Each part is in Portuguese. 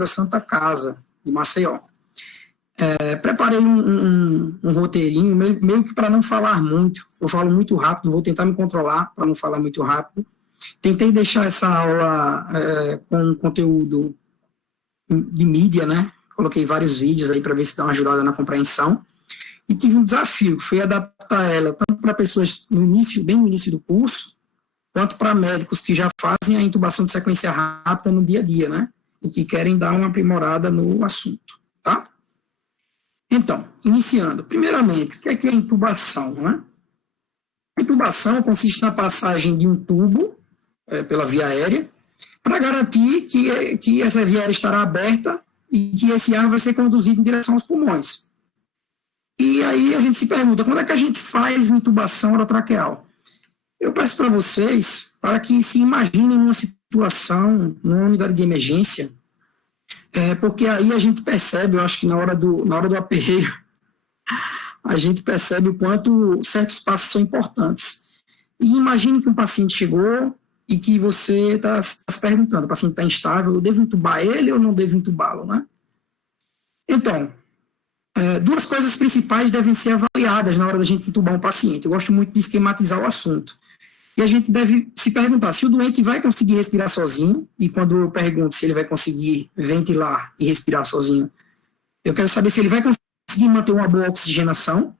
da Santa Casa, de Maceió. Preparei um roteirinho, meio que para não falar muito. Eu falo muito rápido, vou tentar me controlar para não falar muito rápido. Tentei deixar essa aula com conteúdo de mídia, né? Coloquei vários vídeos aí para ver se dá uma ajudada na compreensão. E tive um desafio, que foi adaptar ela tanto para pessoas bem no início do curso, quanto para médicos que já fazem a intubação de sequência rápida no dia a dia, né? E que querem dar uma aprimorada no assunto, tá? Então, iniciando. Primeiramente, o que é a intubação, né? A intubação consiste na passagem de um tubo pela via aérea para garantir que essa via aérea estará aberta e que esse ar vai ser conduzido em direção aos pulmões. E aí a gente se pergunta, quando é que a gente faz uma intubação orotraqueal? Eu peço para vocês, para que se imaginem numa situação, numa unidade de emergência, porque aí a gente percebe, eu acho que na hora do aperreio, a gente percebe o quanto certos passos são importantes. E imagine que um paciente chegou e que você está se perguntando, o paciente está instável, eu devo intubar ele ou não devo intubá-lo, né? Então, duas coisas principais devem ser avaliadas na hora da gente intubar um paciente. Eu gosto muito de esquematizar o assunto. E a gente deve se perguntar se o doente vai conseguir respirar sozinho, e quando eu pergunto se ele vai conseguir ventilar e respirar sozinho, eu quero saber se ele vai conseguir manter uma boa oxigenação,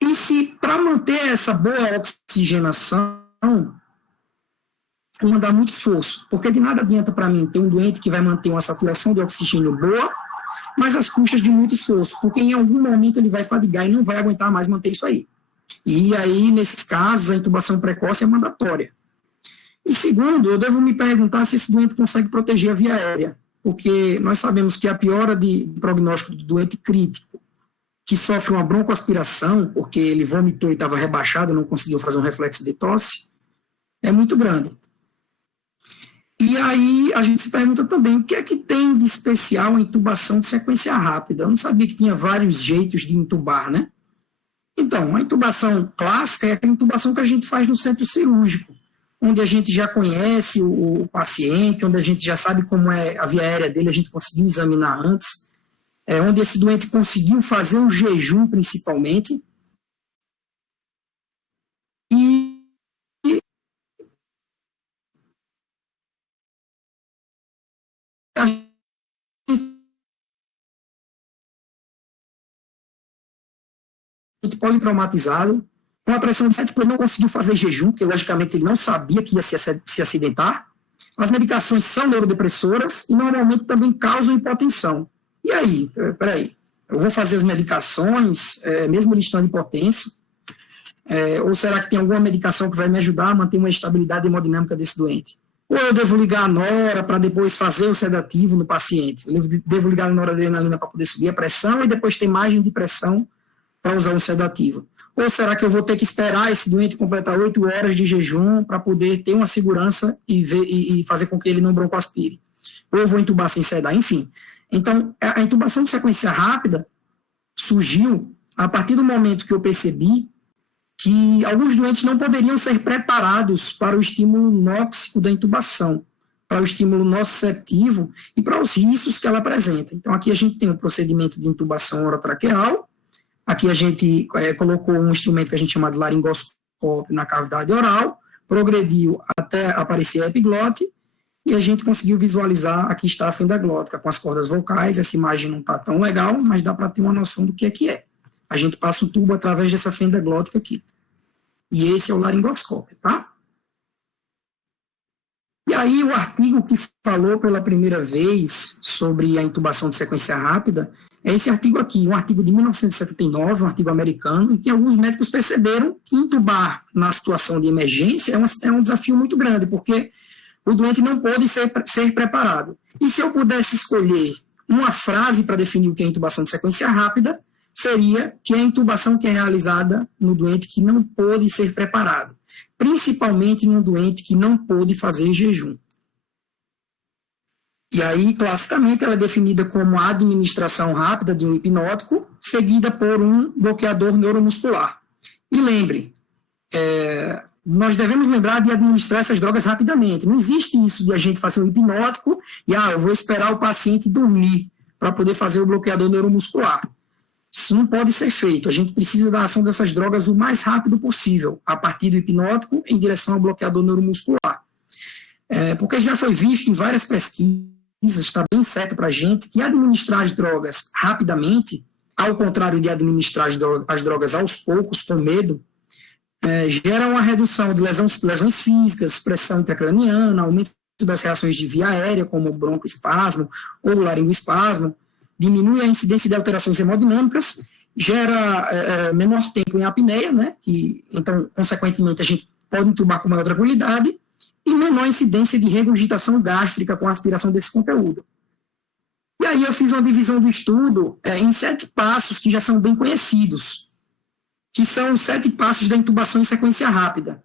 e se para manter essa boa oxigenação, eu mandar muito esforço, porque de nada adianta para mim ter um doente que vai manter uma saturação de oxigênio boa, mas às custas de muito esforço, porque em algum momento ele vai fadigar e não vai aguentar mais manter isso aí. E aí, nesses casos, a intubação precoce é mandatória. E segundo, eu devo me perguntar se esse doente consegue proteger a via aérea, porque nós sabemos que a piora de prognóstico do doente crítico, que sofre uma broncoaspiração, porque ele vomitou e estava rebaixado, não conseguiu fazer um reflexo de tosse, é muito grande. E aí a gente se pergunta também, o que é que tem de especial a intubação de sequência rápida? Eu não sabia que tinha vários jeitos de intubar, né? Então, a intubação clássica é aquela intubação que a gente faz no centro cirúrgico, onde a gente já conhece o paciente, onde a gente já sabe como é a via aérea dele, a gente conseguiu examinar antes, onde esse doente conseguiu fazer um jejum, principalmente, e a gente politraumatizado, com a pressão de 7, porque ele não conseguiu fazer jejum, porque logicamente ele não sabia que ia se acidentar. As medicações são neurodepressoras e normalmente também causam hipotensão. E aí, peraí, eu vou fazer as medicações, mesmo ele estando hipotenso, ou será que tem alguma medicação que vai me ajudar a manter uma estabilidade hemodinâmica desse doente? Ou eu devo ligar a nora para depois fazer o sedativo no paciente? Eu devo ligar a noradrenalina para poder subir a pressão e depois ter margem de pressão para usar um sedativo? Ou será que eu vou ter que esperar esse doente completar 8 horas de jejum para poder ter uma segurança e fazer com que ele não broncoaspire? Ou eu vou intubar sem sedar? Enfim. Então, a intubação de sequência rápida surgiu a partir do momento que eu percebi que alguns doentes não poderiam ser preparados para o estímulo nóxico da intubação, para o estímulo nociceptivo e para os riscos que ela apresenta. Então, aqui a gente tem um procedimento de intubação orotraqueal. Aqui a gente colocou um instrumento que a gente chama de laringoscópio na cavidade oral, progrediu até aparecer a epiglote, e a gente conseguiu visualizar, aqui está a fenda glótica com as cordas vocais. Essa imagem não está tão legal, mas dá para ter uma noção do que é. A gente passa o tubo através dessa fenda glótica aqui. E esse é o laringoscópio, tá? E aí o artigo que falou pela primeira vez sobre a intubação de sequência rápida é esse artigo aqui, um artigo de 1979, um artigo americano, em que alguns médicos perceberam que intubar na situação de emergência é um desafio muito grande, porque o doente não pode ser preparado. E se eu pudesse escolher uma frase para definir o que é intubação de sequência rápida, seria que é a intubação que é realizada no doente que não pôde ser preparado, principalmente no doente que não pôde fazer jejum. E aí, classicamente, ela é definida como a administração rápida de um hipnótico, seguida por um bloqueador neuromuscular. E lembre, nós devemos lembrar de administrar essas drogas rapidamente. Não existe isso de a gente fazer um hipnótico e, eu vou esperar o paciente dormir para poder fazer o bloqueador neuromuscular. Isso não pode ser feito. A gente precisa da ação dessas drogas o mais rápido possível, a partir do hipnótico em direção ao bloqueador neuromuscular. Porque já foi visto em várias pesquisas, está bem certo para a gente, que administrar as drogas rapidamente, ao contrário de administrar as drogas aos poucos, com medo, gera uma redução de lesões físicas, pressão intracraniana, aumento das reações de via aérea, como o broncoespasmo ou o laringoespasmo, diminui a incidência de alterações hemodinâmicas, gera menor tempo em apneia, né, então, consequentemente, a gente pode entubar com maior tranquilidade, e menor incidência de regurgitação gástrica com a aspiração desse conteúdo. E aí eu fiz uma divisão do estudo em 7 passos que já são bem conhecidos, que são os 7 passos da intubação em sequência rápida.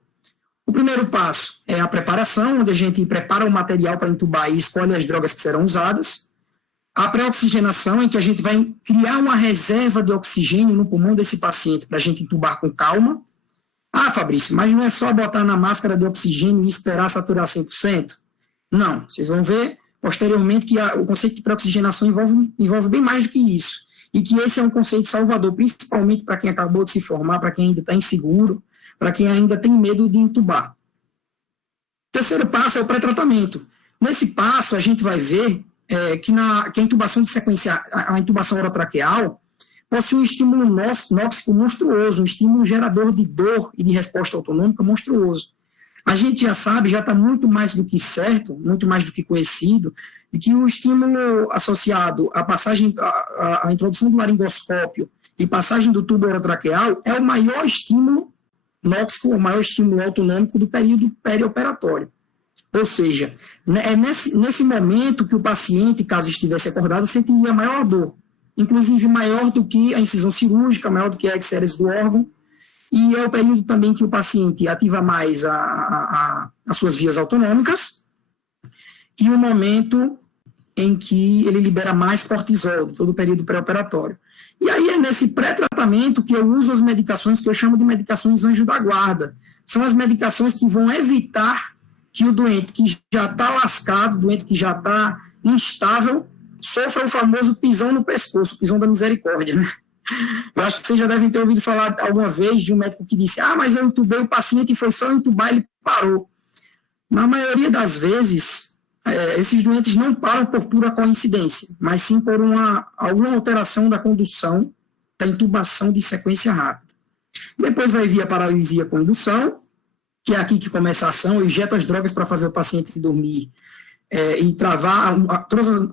O primeiro passo é a preparação, onde a gente prepara o material para intubar e escolhe as drogas que serão usadas. A pré-oxigenação, em que a gente vai criar uma reserva de oxigênio no pulmão desse paciente para a gente intubar com calma. Fabrício, mas não é só botar na máscara de oxigênio e esperar saturar 100%? Não, vocês vão ver posteriormente que o conceito de pré-oxigenação envolve bem mais do que isso. E que esse é um conceito salvador, principalmente para quem acabou de se formar, para quem ainda está inseguro, para quem ainda tem medo de intubar. O terceiro passo é o pré-tratamento. Nesse passo, a gente vai ver que a intubação de sequência, a intubação orotraqueal, possui um estímulo nóxico monstruoso, um estímulo gerador de dor e de resposta autonômica monstruoso. A gente já sabe, já está muito mais do que certo, muito mais do que conhecido, de que o estímulo associado à passagem, à introdução do laringoscópio e passagem do tubo orotraqueal é o maior estímulo nóxico, o maior estímulo autonômico do período perioperatório. Ou seja, é nesse momento que o paciente, caso estivesse acordado, sentiria maior dor, inclusive maior do que a incisão cirúrgica, maior do que a exéresis do órgão, e é o período também que o paciente ativa mais as suas vias autonômicas, e o momento em que ele libera mais cortisol, todo o período pré-operatório. E aí é nesse pré-tratamento que eu uso as medicações que eu chamo de medicações anjo da guarda. São as medicações que vão evitar que o doente que já está lascado, o doente que já está instável, sofra o famoso pisão no pescoço, pisão da misericórdia, né? Eu acho que vocês já devem ter ouvido falar alguma vez de um médico que disse: mas eu entubei o paciente e foi só entubar, ele parou. Na maioria das vezes, esses doentes não param por pura coincidência, mas sim por alguma alteração da condução da intubação de sequência rápida. Depois vai vir a paralisia com indução, que é aqui que começa a ação. Eu injeto as drogas para fazer o paciente dormir e travar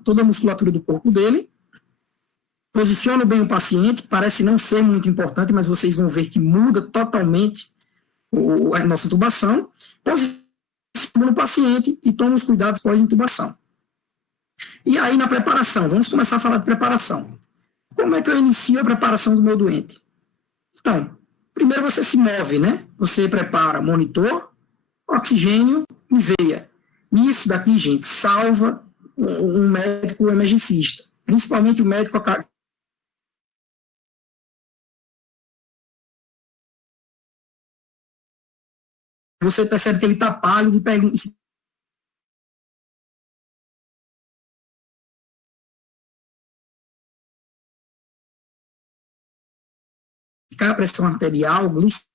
toda a musculatura do corpo dele. Posiciono bem o paciente, parece não ser muito importante, mas vocês vão ver que muda totalmente a nossa intubação. Posiciono o paciente e tomo os cuidados pós-intubação. E aí, na preparação, vamos começar a falar de preparação. Como é que eu inicio a preparação do meu doente? Então, primeiro você se move, né? Você prepara monitor, oxigênio e veia. Isso daqui, gente, salva um médico emergencista, principalmente o médico. Você percebe que ele está pálido e pergunta: a pressão arterial, glicemia.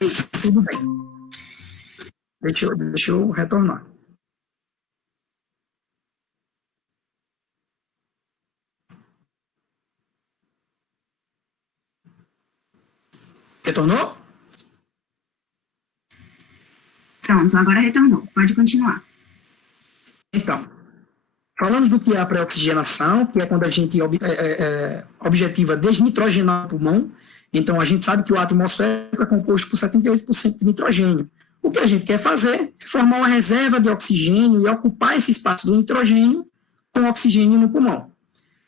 Tudo bem. Deixa eu retornar. Retornou? Pronto, agora retornou. Pode continuar. Então, falando do que é a pré-oxigenação, que é quando a gente objetiva desnitrogenar o pulmão. Então, a gente sabe que o ar atmosférico é composto por 78% de nitrogênio. O que a gente quer fazer é formar uma reserva de oxigênio e ocupar esse espaço do nitrogênio com oxigênio no pulmão.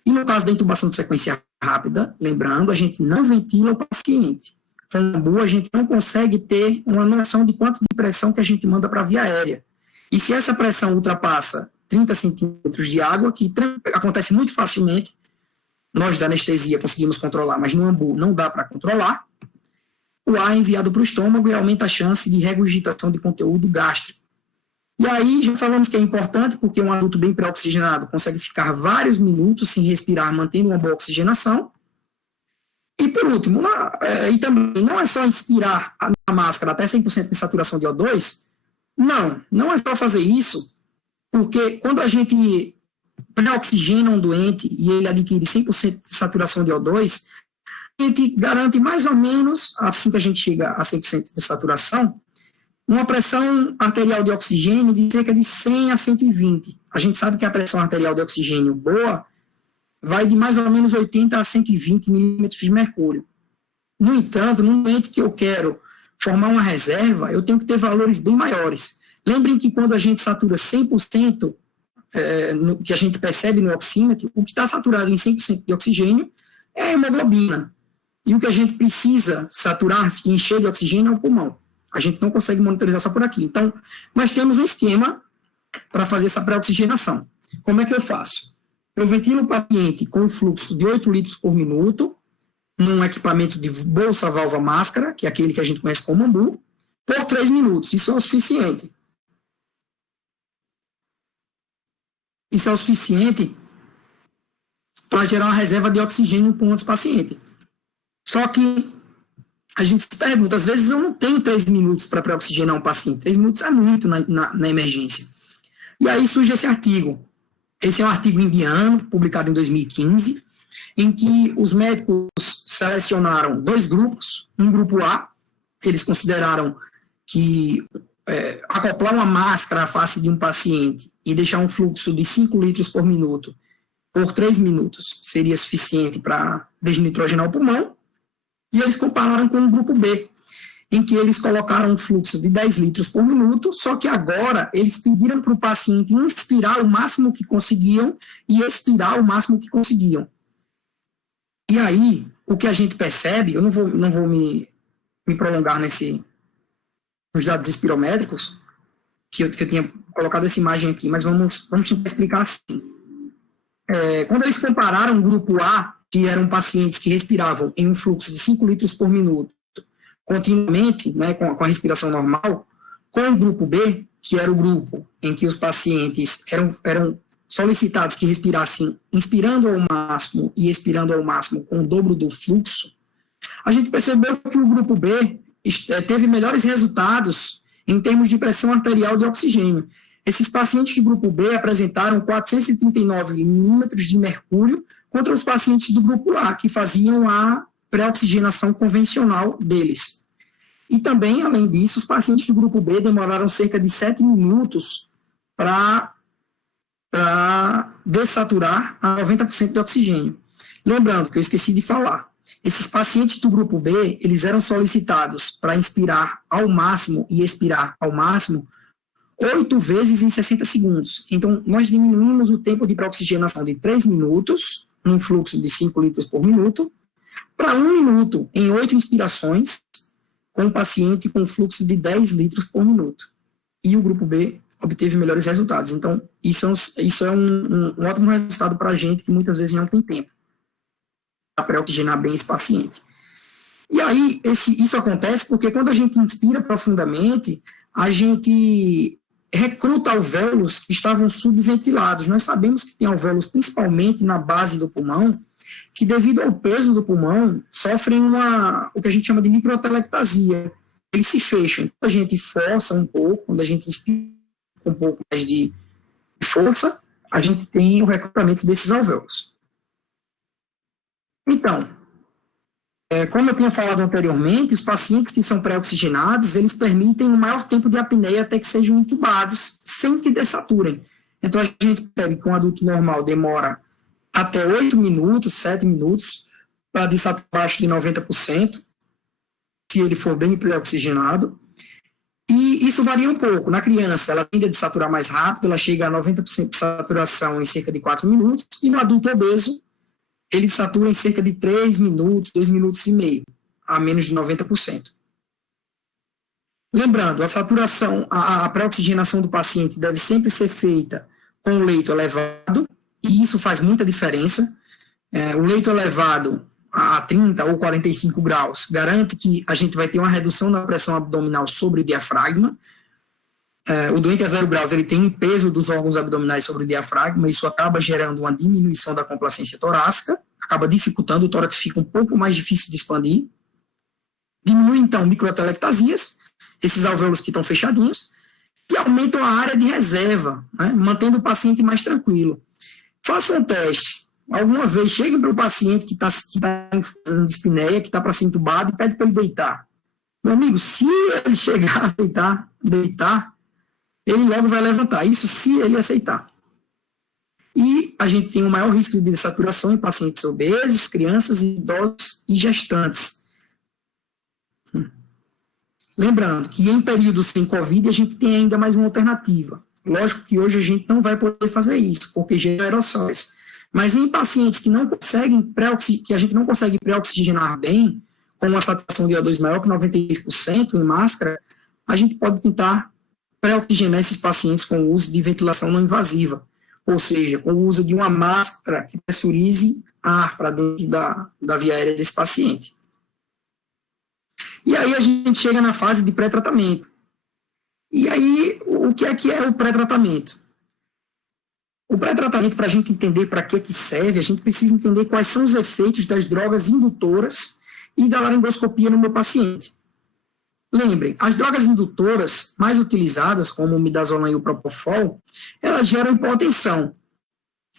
E no caso da intubação de sequência rápida, lembrando, a gente não ventila o paciente. Com o AMBU, a gente não consegue ter uma noção de quanto de pressão que a gente manda para a via aérea. E se essa pressão ultrapassa 30 centímetros de água, que acontece muito facilmente, nós da anestesia conseguimos controlar, mas no AMBU não dá para controlar, o ar é enviado para o estômago e aumenta a chance de regurgitação de conteúdo gástrico. E aí já falamos que é importante, porque um adulto bem pré-oxigenado consegue ficar vários minutos sem respirar, mantendo uma boa oxigenação. E por último, e também não é só inspirar na máscara até 100% de saturação de O2, não é só fazer isso, porque quando a gente pré-oxigena um doente e ele adquire 100% de saturação de O2, a gente garante mais ou menos, assim que a gente chega a 100% de saturação, uma pressão arterial de oxigênio de cerca de 100 a 120. A gente sabe que a pressão arterial de oxigênio boa vai de mais ou menos 80 a 120 milímetros de mercúrio. No entanto, no momento que eu quero formar uma reserva, eu tenho que ter valores bem maiores. Lembrem que quando a gente satura 100%, que a gente percebe no oxímetro, o que está saturado em 100% de oxigênio é a hemoglobina. E o que a gente precisa saturar e encher de oxigênio é o pulmão. A gente não consegue monitorizar só por aqui. Então, nós temos um esquema para fazer essa pré-oxigenação. Como é que eu faço? Eu ventilo o paciente com um fluxo de 8 litros por minuto, num equipamento de bolsa-válvula-máscara, que é aquele que a gente conhece como AMBU, por 3 minutos. Isso é o suficiente. Isso é o suficiente para gerar uma reserva de oxigênio no pulmão do paciente. Só que a gente se pergunta, às vezes eu não tenho 3 minutos para pré-oxigenar um paciente. 3 minutos é muito na emergência. E aí surge esse artigo. Esse é um artigo indiano, publicado em 2015, em que os médicos selecionaram 2 grupos. Um grupo A, eles consideraram que acoplar uma máscara à face de um paciente e deixar um fluxo de 5 litros por minuto por 3 minutos seria suficiente para desnitrogenar o pulmão. E eles compararam com o grupo B, em que eles colocaram um fluxo de 10 litros por minuto, só que agora eles pediram para o paciente inspirar o máximo que conseguiam e expirar o máximo que conseguiam. E aí, o que a gente percebe, eu não vou me prolongar nos dados espirométricos, que eu tinha colocado essa imagem aqui, mas vamos tentar explicar assim. Quando eles compararam o grupo A, que eram pacientes que respiravam em um fluxo de 5 litros por minuto, continuamente, né, com a respiração normal, com o grupo B, que era o grupo em que os pacientes eram solicitados que respirassem inspirando ao máximo e expirando ao máximo com o dobro do fluxo, a gente percebeu que o grupo B teve melhores resultados em termos de pressão arterial de oxigênio. Esses pacientes de grupo B apresentaram 439 milímetros de mercúrio contra os pacientes do grupo A, que faziam a pré-oxigenação convencional deles. E também, além disso, os pacientes do grupo B demoraram cerca de 7 minutos para dessaturar a 90% de oxigênio. Lembrando que eu esqueci de falar, esses pacientes do grupo B, eles eram solicitados para inspirar ao máximo e expirar ao máximo 8 vezes em 60 segundos. Então, nós diminuímos o tempo de pré-oxigenação de 3 minutos, num fluxo de 5 litros por minuto, para 1 minuto em 8 inspirações, com o paciente com fluxo de 10 litros por minuto. E o grupo B obteve melhores resultados. Então, isso é um ótimo resultado para a gente, que muitas vezes não tem tempo para pré-oxigenar bem esse paciente. E aí, isso acontece porque quando a gente inspira profundamente, a gente recruta alvéolos que estavam subventilados. Nós sabemos que tem alvéolos, principalmente na base do pulmão, que devido ao peso do pulmão, sofrem o que a gente chama de microtelectasia, eles se fecham. Quando a gente força um pouco, quando a gente inspira com um pouco mais de força, a gente tem o recrutamento desses alvéolos. Então, como eu tinha falado anteriormente, os pacientes que são pré-oxigenados, eles permitem um maior tempo de apneia até que sejam intubados, sem que dessaturem. Então, a gente percebe que um adulto normal demora até 8 minutos, 7 minutos, para dessaturar abaixo de 90%, se ele for bem pré-oxigenado. E isso varia um pouco. Na criança, ela tende a desaturar mais rápido, ela chega a 90% de saturação em cerca de 4 minutos, e no adulto obeso, ele satura em cerca de 3 minutos, 2 minutos e meio, a menos de 90%. Lembrando, a saturação, a pré-oxigenação do paciente deve sempre ser feita com o leito elevado, e isso faz muita diferença. O leito elevado a 30 ou 45 graus garante que a gente vai ter uma redução da pressão abdominal sobre o diafragma. O doente a 0 graus ele tem um peso dos órgãos abdominais sobre o diafragma, isso acaba gerando uma diminuição da complacência torácica, acaba dificultando, o tórax fica um pouco mais difícil de expandir. Diminui, então, microtelectasias, esses alvéolos que estão fechadinhos, e aumentam a área de reserva, né, mantendo o paciente mais tranquilo. Faça um teste. Alguma vez, cheguem para o paciente que está em dispneia, que está para ser entubado, e pede para ele deitar. Meu amigo, se ele chegar a aceitar deitar, ele logo vai levantar. Isso se ele aceitar. E a gente tem um maior risco de dessaturação em pacientes obesos, crianças, idosos e gestantes. Lembrando que em períodos sem Covid a gente tem ainda mais uma alternativa. Lógico que hoje a gente não vai poder fazer isso, porque gera aerossóis. Mas em pacientes que não conseguem que a gente não consegue pré-oxigenar bem, com uma saturação de O2 maior que 96% em máscara, a gente pode tentar pré-oxigenar esses pacientes com o uso de ventilação não invasiva, ou seja, com o uso de uma máscara que pressurize ar para dentro da via aérea desse paciente. E aí a gente chega na fase de pré-tratamento. E aí, o que é o pré-tratamento? O pré-tratamento, para a gente entender para que serve, a gente precisa entender quais são os efeitos das drogas indutoras e da laringoscopia no meu paciente. Lembrem, as drogas indutoras mais utilizadas, como o midazolam e o propofol, elas geram hipotensão.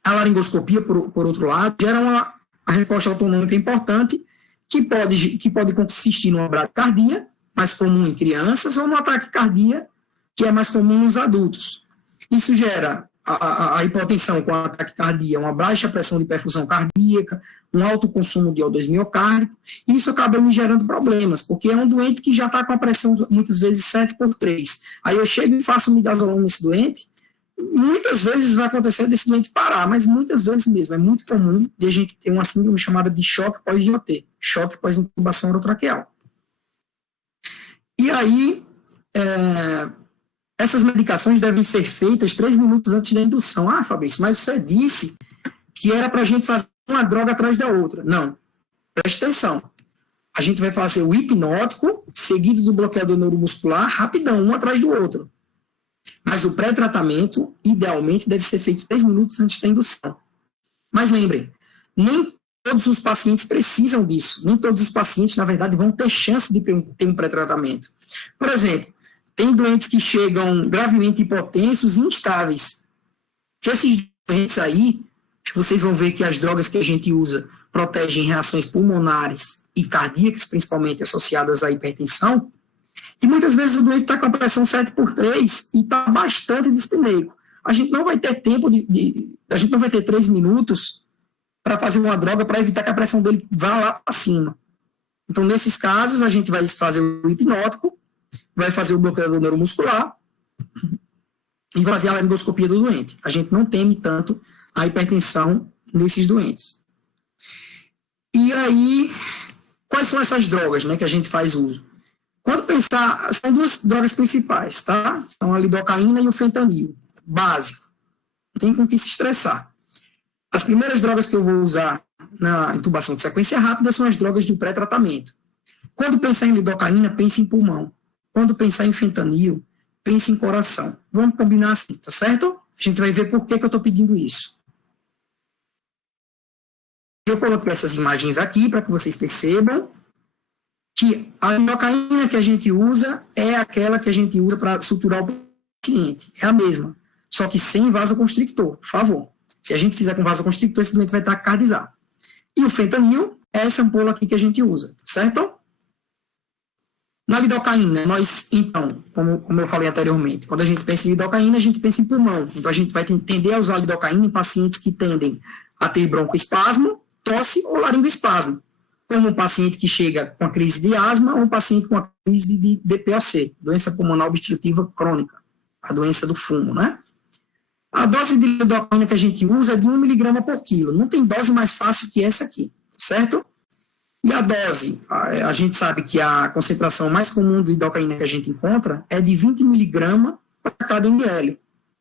A laringoscopia, por outro lado, gera uma resposta autonômica importante, que pode consistir numa bradicardia, mais comum em crianças, ou num ataque cardíaco, que é mais comum nos adultos. Isso gera a hipotensão com a taquicardia, uma baixa pressão de perfusão cardíaca, um alto consumo de O2 miocárdico, e isso acaba me gerando problemas, porque é um doente que já está com a pressão, muitas vezes, 7/3. Aí eu chego e faço midazolam nesse doente, muitas vezes vai acontecer desse doente parar, mas muitas vezes mesmo. É muito comum de a gente ter uma síndrome chamada de choque pós-IOT, choque pós-intubação orotraqueal. E aí, essas medicações devem ser feitas 3 minutos antes da indução. Ah, Fabrício, mas você disse que era para a gente fazer uma droga atrás da outra. Não, preste atenção. A gente vai fazer o hipnótico, seguido do bloqueador neuromuscular, rapidão, um atrás do outro. Mas o pré-tratamento, idealmente, deve ser feito 3 minutos antes da indução. Mas lembrem, nem todos os pacientes precisam disso. Nem todos os pacientes, na verdade, vão ter chance de ter um pré-tratamento. Por exemplo, tem doentes que chegam gravemente hipotensos e instáveis. Que esses doentes aí, vocês vão ver que as drogas que a gente usa protegem reações pulmonares e cardíacas, principalmente associadas à hipertensão, e muitas vezes o doente está com a pressão 7/3 e está bastante dispneico. A gente não vai ter tempo a gente não vai ter 3 minutos para fazer uma droga para evitar que a pressão dele vá lá para cima. Então, nesses casos, a gente vai fazer o hipnótico, vai fazer o bloqueador neuromuscular e vai fazer a laringoscopia do doente. A gente não teme tanto a hipertensão nesses doentes. E aí, quais são essas drogas, né, que a gente faz uso? Quando pensar, são 2 drogas principais, tá? São a lidocaína e o fentanil, básico. Não tem com que se estressar. As primeiras drogas que eu vou usar na intubação de sequência rápida são as drogas do pré-tratamento. Quando pensar em lidocaína, pense em pulmão. Quando pensar em fentanil, pense em coração. Vamos combinar assim, tá certo? A gente vai ver por que eu estou pedindo isso. Eu coloquei essas imagens aqui para que vocês percebam. que a lidocaína que a gente usa é aquela que a gente usa para suturar o paciente. É a mesma, só que sem vasoconstrictor, por favor. Se a gente fizer com vasoconstrictor, esse doente vai estar cardizado. E o fentanil é essa ampola aqui que a gente usa, certo? Na lidocaína, nós, então, como eu falei anteriormente, quando a gente pensa em lidocaína, a gente pensa em pulmão. Então, a gente vai tender a usar a lidocaína em pacientes que tendem a ter broncoespasmo, tosse ou laringoespasmo, como um paciente que chega com a crise de asma ou um paciente com a crise de DPOC, doença pulmonar obstrutiva crônica, a doença do fumo, né? A dose de lidocaína que a gente usa é de 1 miligrama por quilo. Não tem dose mais fácil que essa aqui, certo? E a dose, a gente sabe que a concentração mais comum de lidocaína que a gente encontra é de 20 miligramas para cada ml.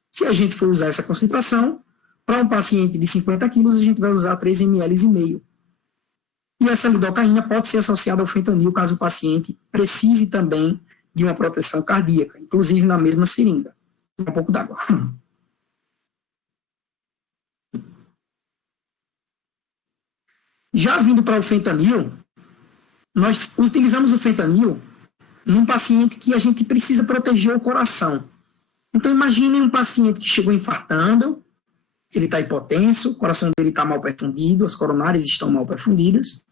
Se a gente for usar essa concentração, para um paciente de 50 quilos, a gente vai usar 3,5 ml. E essa lidocaína pode ser associada ao fentanil, caso o paciente precise também de uma proteção cardíaca, inclusive na mesma seringa. Um pouco d'água. Já vindo para o fentanil, nós utilizamos o fentanil num paciente que a gente precisa proteger o coração. Então, imagine um paciente que chegou infartando, ele está hipotenso, o coração dele está mal perfundido, as coronárias estão mal perfundidas,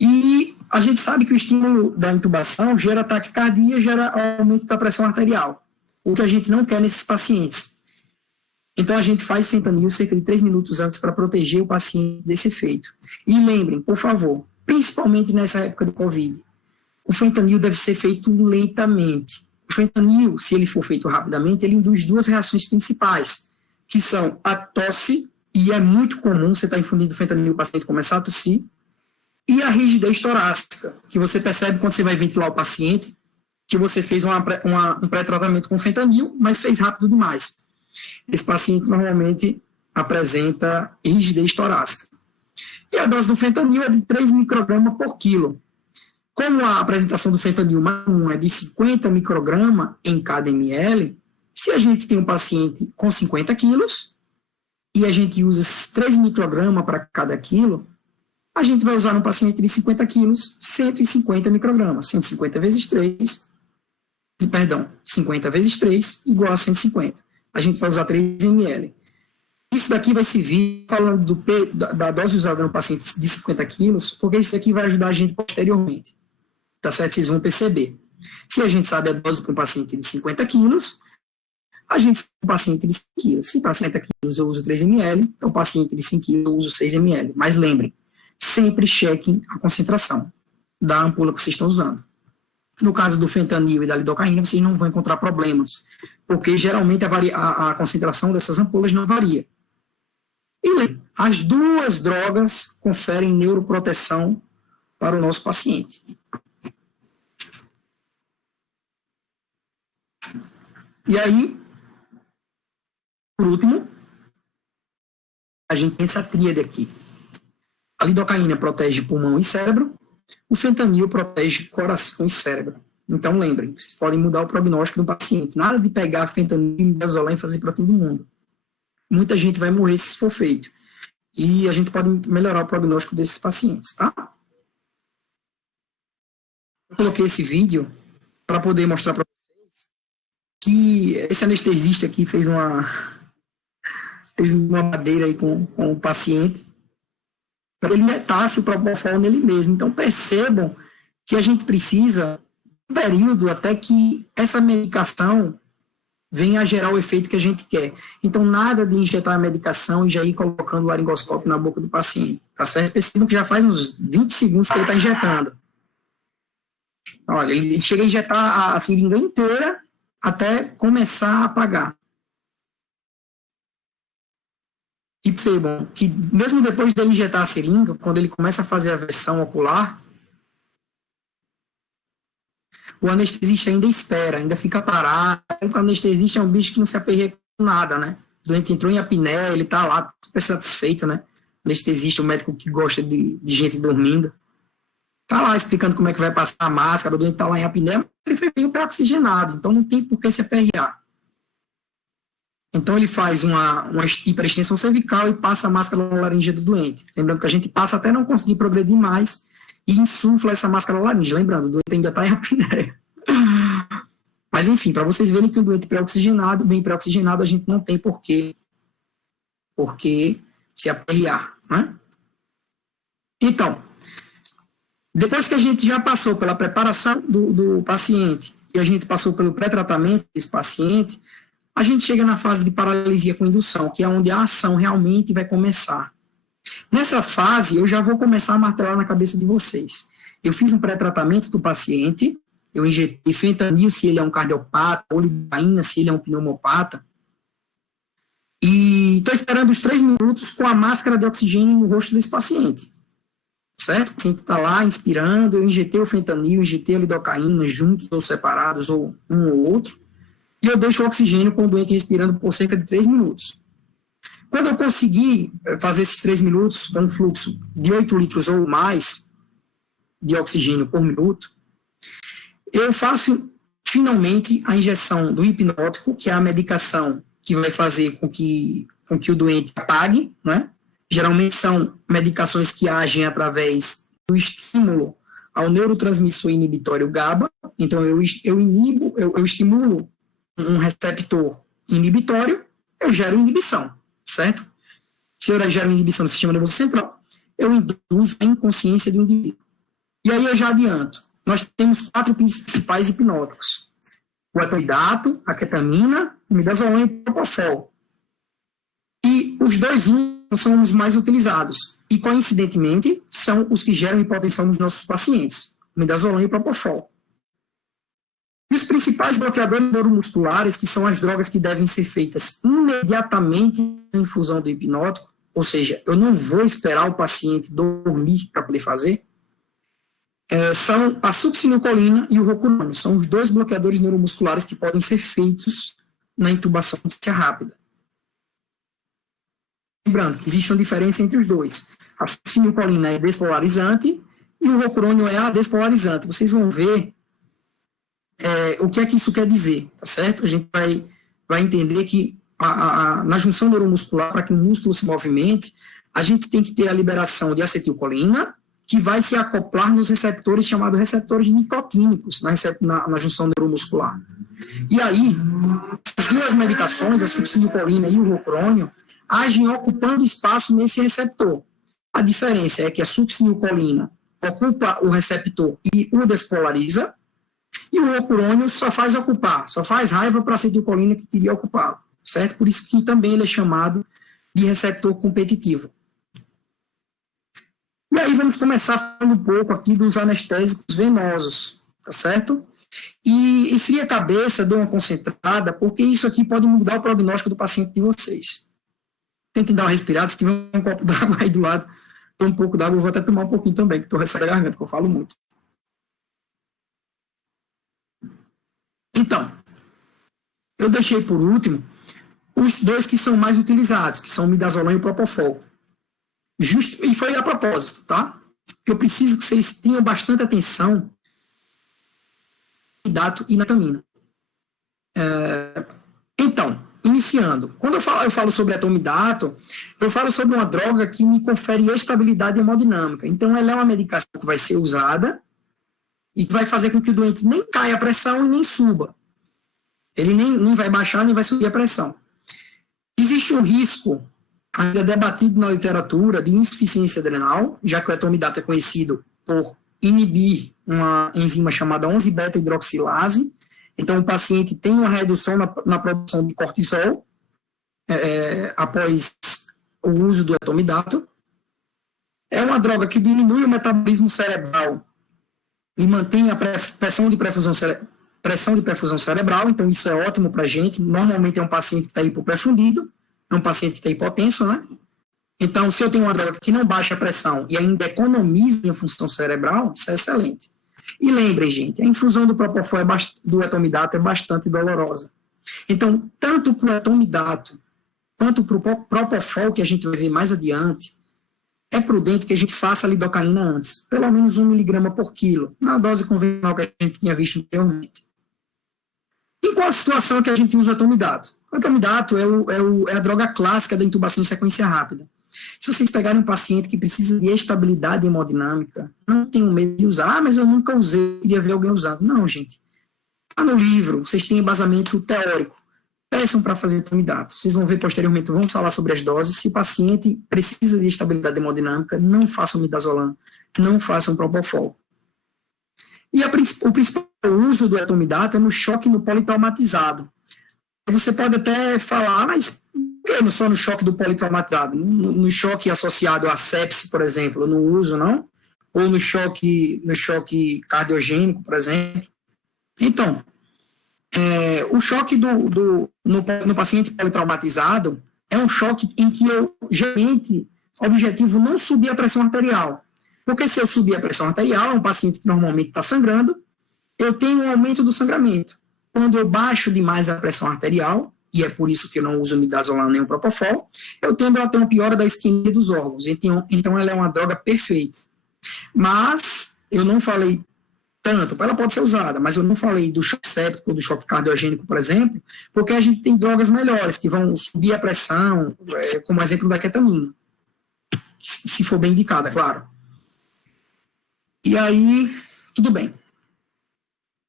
e a gente sabe que o estímulo da intubação gera taquicardia, gera aumento da pressão arterial, o que a gente não quer nesses pacientes. Então, a gente faz fentanil cerca de 3 minutos antes para proteger o paciente desse efeito. E lembrem, por favor, principalmente nessa época do Covid, o fentanil deve ser feito lentamente. O fentanil, se ele for feito rapidamente, ele induz 2 reações principais, que são a tosse, e é muito comum você estar infundindo fentanil e o paciente começar a tossir, e a rigidez torácica, que você percebe quando você vai ventilar o paciente, que você fez um pré-tratamento com fentanil, mas fez rápido demais. Esse paciente normalmente apresenta rigidez torácica. E a dose do fentanil é de 3 microgramas por quilo. Como a apresentação do fentanil mais comum é de 50 microgramas em cada ml, se a gente tem um paciente com 50 quilos e a gente usa 3 microgramas para cada quilo, a gente vai usar no paciente de 50 quilos 150 microgramas. 150 vezes 3, 50 vezes 3 igual a 150. A gente vai usar 3 ml. Isso daqui vai servir, falando da dose usada no paciente de 50 quilos, porque isso aqui vai ajudar a gente posteriormente. Tá certo? Vocês vão perceber. Se a gente sabe a dose para um paciente de 50 quilos, a gente para um paciente de 5 quilos. Se para 50 quilos eu uso 3 ml, para o paciente de 5 quilos eu uso 6 ml. Mas lembrem, sempre chequem a concentração da ampola que vocês estão usando. No caso do fentanil e da lidocaína, vocês não vão encontrar problemas, porque geralmente a concentração dessas ampolas não varia. E as 2 drogas conferem neuroproteção para o nosso paciente. E aí, por último, a gente tem essa tríade aqui. A lidocaína protege pulmão e cérebro, o fentanil protege coração e cérebro. Então, lembrem, vocês podem mudar o prognóstico do paciente. Nada de pegar fentanil e midazolam e fazer para todo mundo. Muita gente vai morrer se isso for feito. E a gente pode melhorar o prognóstico desses pacientes, tá? Eu coloquei esse vídeo para poder mostrar para vocês que esse anestesista aqui fez uma madeira aí com o paciente para ele injetasse o propofol nele mesmo. Então, percebam que a gente precisa de um período até que essa medicação venha a gerar o efeito que a gente quer. Então, nada de injetar a medicação e já ir colocando o laringoscópio na boca do paciente. Tá certo? Percebam que já faz uns 20 segundos que ele está injetando. Olha, ele chega a injetar a seringa inteira até começar a apagar. E percebam que mesmo depois dele injetar a seringa, quando ele começa a fazer a versão ocular, o anestesista ainda espera, ainda fica parado. O anestesista é um bicho que não se aperreia com nada, né? O doente entrou em apneia, ele tá lá super satisfeito, né? O anestesista, o médico que gosta de gente dormindo, tá lá explicando como é que vai passar a máscara, o doente tá lá em apneia, mas ele foi bem oxigenado, então não tem por que se aperrear. Então, ele faz uma hiperextensão cervical e passa a máscara na laringe do doente. Lembrando que a gente passa até não conseguir progredir mais, e insufla essa máscara laríngea. Lembrando, o doente ainda está em apneia. Mas, enfim, para vocês verem que o doente pré-oxigenado, bem pré-oxigenado, a gente não tem por que se aperrear, né? Então, depois que a gente já passou pela preparação do paciente e a gente passou pelo pré-tratamento desse paciente, a gente chega na fase de paralisia com indução, que é onde a ação realmente vai começar. Nessa fase, eu já vou começar a martelar na cabeça de vocês. Eu fiz um pré-tratamento do paciente, eu injetei fentanil se ele é um cardiopata, ou lidocaína se ele é um pneumopata, e estou esperando os 3 minutos com a máscara de oxigênio no rosto desse paciente. Certo? O paciente está lá inspirando, eu injetei o fentanil, injetei a lidocaína, juntos ou separados, ou um ou outro, e eu deixo o oxigênio com o doente respirando por cerca de 3 minutos. Quando eu conseguir fazer esses 3 minutos com um fluxo de 8 litros ou mais de oxigênio por minuto, eu faço finalmente a injeção do hipnótico, que é a medicação que vai fazer com que o doente apague, né? Geralmente são medicações que agem através do estímulo ao neurotransmissor inibitório GABA. Então, eu estimulo um receptor inibitório, eu gero inibição, certo? Se eu gero inibição do sistema nervoso central, eu induzo a inconsciência do indivíduo. E aí eu já adianto, nós temos 4 principais hipnóticos: o etoidato, a ketamina, o midazolam e o propofol. E os 2 únicos são os mais utilizados. E, coincidentemente, são os que geram hipotensão nos nossos pacientes, o midazolam e o propofol. E os principais bloqueadores neuromusculares, que são as drogas que devem ser feitas imediatamente na infusão do hipnótico, ou seja, eu não vou esperar o paciente dormir para poder fazer, são a succinilcolina e o rocurônio. São os 2 bloqueadores neuromusculares que podem ser feitos na intubação rápida. Lembrando que existe uma diferença entre os 2. A succinilcolina é despolarizante e o rocurônio é adespolarizante. Vocês vão ver o que é que isso quer dizer, tá certo? A gente vai entender que na junção neuromuscular, para que o músculo se movimente, a gente tem que ter a liberação de acetilcolina, que vai se acoplar nos receptores chamados receptores nicotínicos na junção neuromuscular. E aí, as 2 medicações, a succinilcolina e o rocurônio, agem ocupando espaço nesse receptor. A diferença é que a succinilcolina ocupa o receptor e o despolariza, e o rocurônio só faz raiva para a acetilcolina que queria ocupá-lo, certo? Por isso que também ele é chamado de receptor competitivo. E aí vamos começar falando um pouco aqui dos anestésicos venosos, tá certo? E esfria a cabeça, dê uma concentrada, porque isso aqui pode mudar o prognóstico do paciente de vocês. Tentem dar uma respirada, se tiver um copo d'água aí do lado, toma um pouco d'água, eu vou até tomar um pouquinho também, que estou recebendo a garganta, que eu falo muito. Então, eu deixei por último os 2 que são mais utilizados, que são o midazolam e o propofol. E foi a propósito, tá? Eu preciso que vocês tenham bastante atenção etomidato e ketamina. Então, iniciando, quando eu falo sobre etomidato, eu falo sobre uma droga que me confere estabilidade hemodinâmica. Então, ela é uma medicação que vai ser usada e que vai fazer com que o doente nem caia a pressão e nem suba. Ele nem vai baixar, nem vai subir a pressão. Existe um risco, ainda debatido na literatura, de insuficiência adrenal, já que o etomidato é conhecido por inibir uma enzima chamada 11-beta-hidroxilase. Então, o paciente tem uma redução na produção de cortisol após o uso do etomidato. É uma droga que diminui o metabolismo cerebral e mantém a pressão de perfusão cerebral, então isso é ótimo para a gente. Normalmente é um paciente que está hipoperfundido, é um paciente que está hipotenso, né? Então, se eu tenho uma droga que não baixa a pressão e ainda economiza a minha função cerebral, isso é excelente. E lembrem, gente, a infusão do propofol do etomidato é bastante dolorosa. Então, tanto para o etomidato quanto para o propofol, que a gente vai ver mais adiante, é prudente que a gente faça a lidocaína antes, pelo menos 1 miligrama por quilo, na dose convencional que a gente tinha visto anteriormente. Em qual situação que a gente usa o etomidato? O etomidato é a droga clássica da intubação em sequência rápida. Se vocês pegarem um paciente que precisa de estabilidade hemodinâmica, não tenham medo de usar, mas eu nunca usei, queria ver alguém usando. Não, gente. Está no livro, vocês têm embasamento teórico. Peçam para fazer etomidato. Vocês vão ver posteriormente, vamos falar sobre as doses. Se o paciente precisa de estabilidade hemodinâmica, não façam midazolam, não façam propofol. E o principal uso do etomidato é no choque no politraumatizado. Você pode até falar, mas por que não só no choque do politraumatizado? No choque associado à sepse, por exemplo, eu não uso, não? Ou no choque cardiogênico, por exemplo. Então, o choque no paciente politraumatizado é um choque em que eu, geralmente, o objetivo não subir a pressão arterial. Porque se eu subir a pressão arterial, é um paciente que normalmente está sangrando, eu tenho um aumento do sangramento. Quando eu baixo demais a pressão arterial, e é por isso que eu não uso midazolam nem o propofol, eu tendo a ter uma piora da isquemia dos órgãos. Então ela é uma droga perfeita. Mas eu não falei tanto, ela pode ser usada, mas eu não falei do choque séptico ou do choque cardiogênico, por exemplo, porque a gente tem drogas melhores, que vão subir a pressão, como exemplo da ketamina. Se for bem indicada, claro. E aí, tudo bem.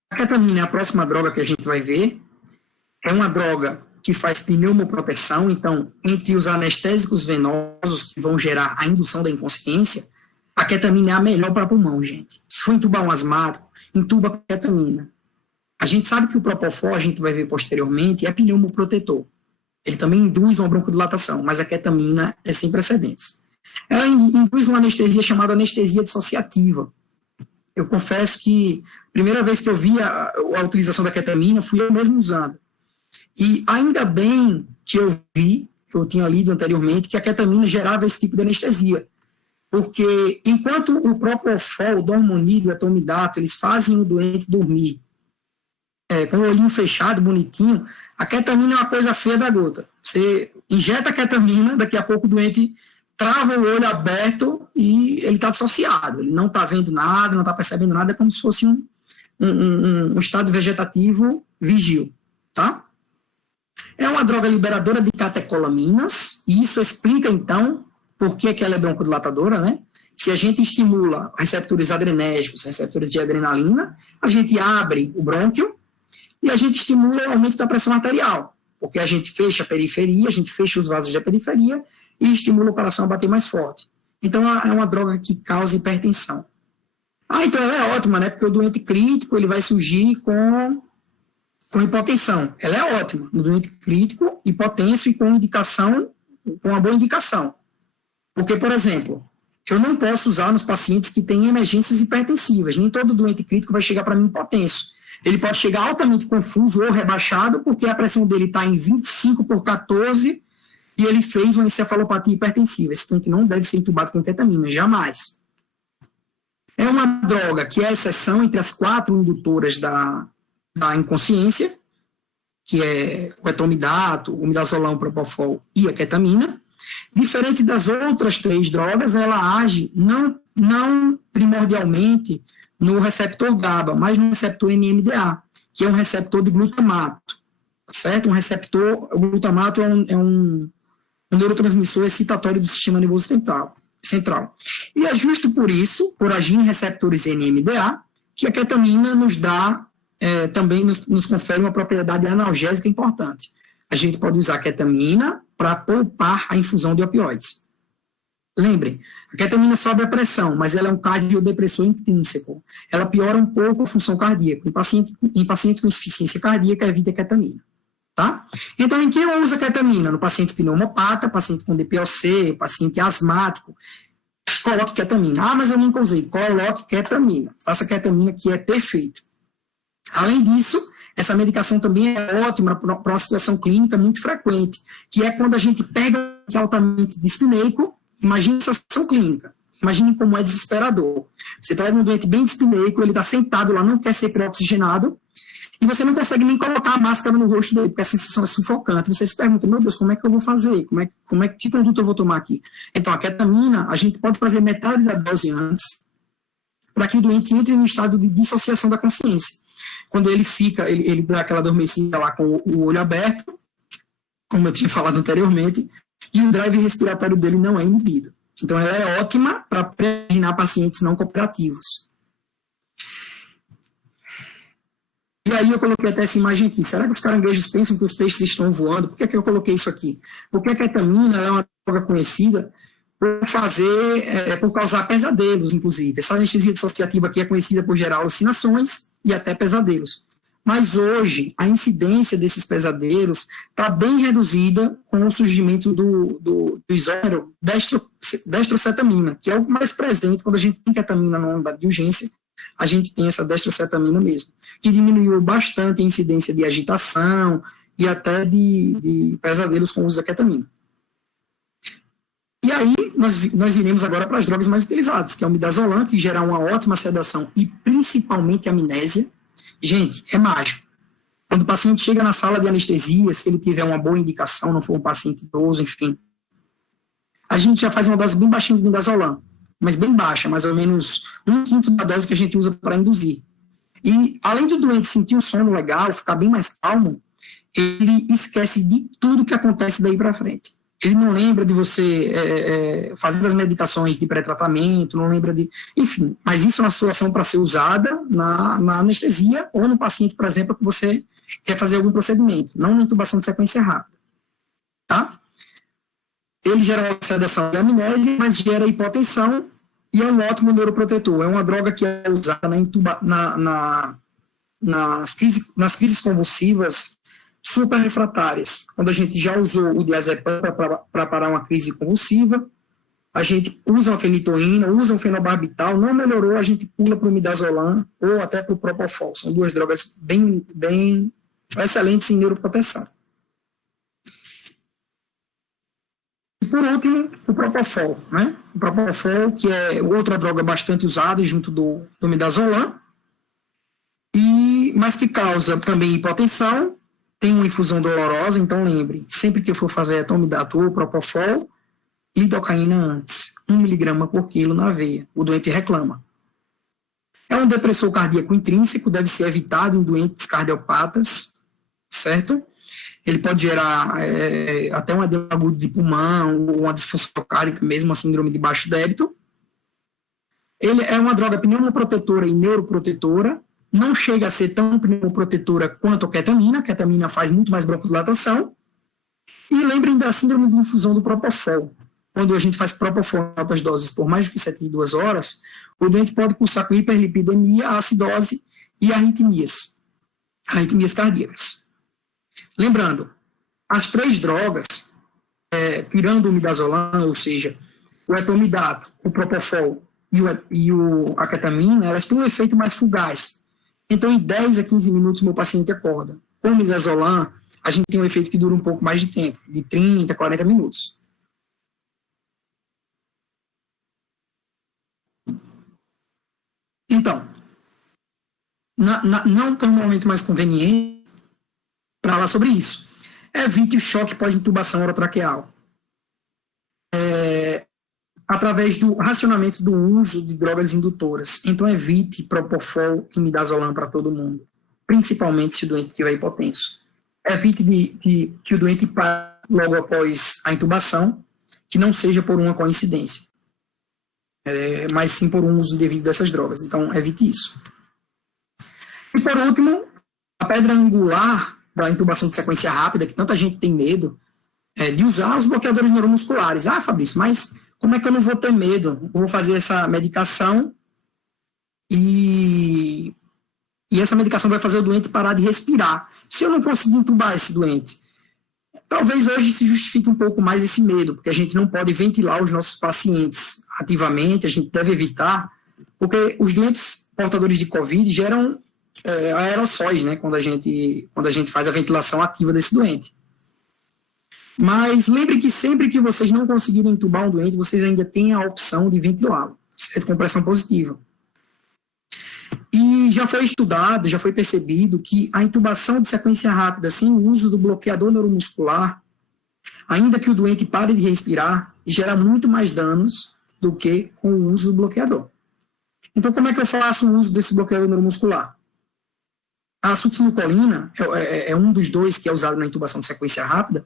A ketamina é a próxima droga que a gente vai ver. É uma droga que faz pneumoproteção, então, entre os anestésicos venosos que vão gerar a indução da inconsciência, a ketamina é a melhor para pulmão, gente. Se for entubar um asmático, entuba com ketamina. A gente sabe que o propofol, a gente vai ver posteriormente, é pneumoprotetor. Ele também induz uma broncodilatação, mas a ketamina é sem precedentes. Ela induz uma anestesia chamada anestesia dissociativa. Eu confesso que a primeira vez que eu vi a utilização da ketamina, fui eu mesmo usando. E ainda bem que eu vi, que eu tinha lido anteriormente, que a ketamina gerava esse tipo de anestesia. Porque enquanto o propofol, o dormonide, o etomidato, eles fazem o doente dormir com o olhinho fechado, bonitinho, a ketamina é uma coisa feia da gota. Você injeta a ketamina, daqui a pouco o doente trava o olho aberto e ele está dissociado. Ele não está vendo nada, não está percebendo nada, é como se fosse um estado vegetativo vigil, tá? É uma droga liberadora de catecolaminas, e isso explica, então, por que ela é broncodilatadora, né? Se a gente estimula receptores adrenérgicos, receptores de adrenalina, a gente abre o brônquio e a gente estimula o aumento da pressão arterial, porque a gente fecha a periferia, a gente fecha os vasos da periferia e estimula o coração a bater mais forte. Então, é uma droga que causa hipertensão. Então ela é ótima, né? Porque o doente crítico, ele vai surgir com hipotensão. Ela é ótima no doente crítico, hipotenso e com uma boa indicação. Porque, por exemplo, eu não posso usar nos pacientes que têm emergências hipertensivas. Nem todo doente crítico vai chegar para mim hipotenso. Ele pode chegar altamente confuso ou rebaixado, porque a pressão dele está em 25/14 e ele fez uma encefalopatia hipertensiva. Esse doente não deve ser entubado com ketamina, jamais. É uma droga que é a exceção entre as 4 indutoras da inconsciência, que é o etomidato, o midazolam, o propofol e a ketamina. Diferente das outras 3 drogas, ela age não primordialmente no receptor GABA, mas no receptor NMDA, que é um receptor de glutamato, certo? O glutamato é um neurotransmissor excitatório do sistema nervoso central. E é justo por isso, por agir em receptores NMDA, que a ketamina nos dá, também nos confere uma propriedade analgésica importante. A gente pode usar a ketamina para poupar a infusão de opioides. Lembrem, a ketamina sobe a pressão, mas ela é um cardiodepressor intrínseco. Ela piora um pouco a função cardíaca. Em pacientes com insuficiência cardíaca, evita a ketamina. Tá? Então, em quem eu uso a ketamina? No paciente pneumopata, paciente com DPOC, paciente asmático, coloque ketamina. Mas eu nunca usei. Coloque ketamina. Faça ketamina, que é perfeito. Além disso, essa medicação também é ótima para uma situação clínica muito frequente, que é quando a gente pega altamente dispineico. Imagine essa situação clínica. Imagine como é desesperador. Você pega um doente bem dispineico, ele está sentado lá, não quer ser pré-oxigenado, e você não consegue nem colocar a máscara no rosto dele, porque a sensação é sufocante. Você se pergunta, meu Deus, como é que eu vou fazer? Que conduta eu vou tomar aqui? Então, a ketamina, a gente pode fazer metade da dose antes, para que o doente entre em um estado de dissociação da consciência. Quando ele dá aquela adormecida lá com o olho aberto, como eu tinha falado anteriormente, e o drive respiratório dele não é inibido. Então, ela é ótima para prevenir pacientes não cooperativos. E aí eu coloquei até essa imagem aqui. Será que os caranguejos pensam que os peixes estão voando? Por que eu coloquei isso aqui? Porque a ketamina é uma droga conhecida por causar pesadelos, inclusive. Essa anestesia dissociativa aqui é conhecida por gerar alucinações e até pesadelos. Mas hoje, a incidência desses pesadelos está bem reduzida com o surgimento do isómero destrocetamina, que é o mais presente quando a gente tem ketamina na unidade de urgência, a gente tem essa destrocetamina mesmo, que diminuiu bastante a incidência de agitação e até de pesadelos com o uso da ketamina. E aí, nós iremos agora para as drogas mais utilizadas, que é o midazolam, que gera uma ótima sedação e principalmente amnésia. Gente, é mágico. Quando o paciente chega na sala de anestesia, se ele tiver uma boa indicação, não for um paciente idoso, enfim, a gente já faz uma dose bem baixinha de midazolam, mas bem baixa, mais ou menos 1/5 da dose que a gente usa para induzir. E, além do doente sentir um sono legal, ficar bem mais calmo, ele esquece de tudo que acontece daí para frente. Ele não lembra de você fazer as medicações de pré-tratamento, não lembra de... Enfim, mas isso é uma situação para ser usada na anestesia ou no paciente, por exemplo, que você quer fazer algum procedimento, não na intubação de sequência rápida. Tá? Ele gera uma sedação e amnésia, mas gera hipotensão e é um ótimo neuroprotetor. É uma droga que é usada nas crises convulsivas super refratárias, quando a gente já usou o diazepam para parar uma crise convulsiva, a gente usa uma fenitoína, usa um fenobarbital, não melhorou, a gente pula para o midazolam ou até para o propofol. São duas drogas bem excelentes em neuroproteção. E por último, o propofol, né? O propofol, que é outra droga bastante usada junto do midazolam, mas que causa também hipotensão, tem uma infusão dolorosa, então lembre, sempre que eu for fazer etomidato ou propofol, lidocaína antes, 1 mg por quilo na veia. O doente reclama. É um depressor cardíaco intrínseco, deve ser evitado em doentes cardiopatas, certo? Ele pode gerar até um edema agudo de pulmão, ou uma disfunção cardíaca, mesmo uma síndrome de baixo débito. Ele é uma droga pneumoprotetora e neuroprotetora, não chega a ser tão pneumoprotetora quanto a ketamina. A ketamina faz muito mais broncodilatação. E lembrem da síndrome de infusão do propofol. Quando a gente faz propofol em altas doses por mais do que 72 horas, o doente pode cursar com hiperlipidemia, acidose e arritmias cardíacas. Lembrando, as 3 drogas, tirando o midazolam, ou seja, o etomidato, o propofol e a ketamina, elas têm um efeito mais fugaz. Então, em 10 a 15 minutos, meu paciente acorda. Com o midazolam, a gente tem um efeito que dura um pouco mais de tempo, de 30 a 40 minutos. Então, não tem um momento mais conveniente para falar sobre isso. Evite o choque pós-intubação orotraqueal. Através do racionamento do uso de drogas indutoras. Então, evite propofol e midazolam para todo mundo, principalmente se o doente estiver hipotenso. Evite que o doente pare logo após a intubação, que não seja por uma coincidência, mas sim por um uso indevido dessas drogas. Então, evite isso. E, por último, a pedra angular da intubação de sequência rápida, que tanta gente tem medo, de usar os bloqueadores neuromusculares. Ah, Fabrício, mas como é que eu não vou ter medo? Eu vou fazer essa medicação e essa medicação vai fazer o doente parar de respirar. Se eu não conseguir intubar esse doente, talvez hoje se justifique um pouco mais esse medo, porque a gente não pode ventilar os nossos pacientes ativamente, a gente deve evitar, porque os doentes portadores de Covid geram aerossóis, né, quando a gente faz a ventilação ativa desse doente. Mas lembre que sempre que vocês não conseguirem intubar um doente, vocês ainda têm a opção de ventilá-lo, com pressão positiva. E já foi estudado, já foi percebido que a intubação de sequência rápida sem o uso do bloqueador neuromuscular, ainda que o doente pare de respirar, gera muito mais danos do que com o uso do bloqueador. Então, como é que eu faço o uso desse bloqueador neuromuscular? A succinilcolina é um dos dois que é usado na intubação de sequência rápida,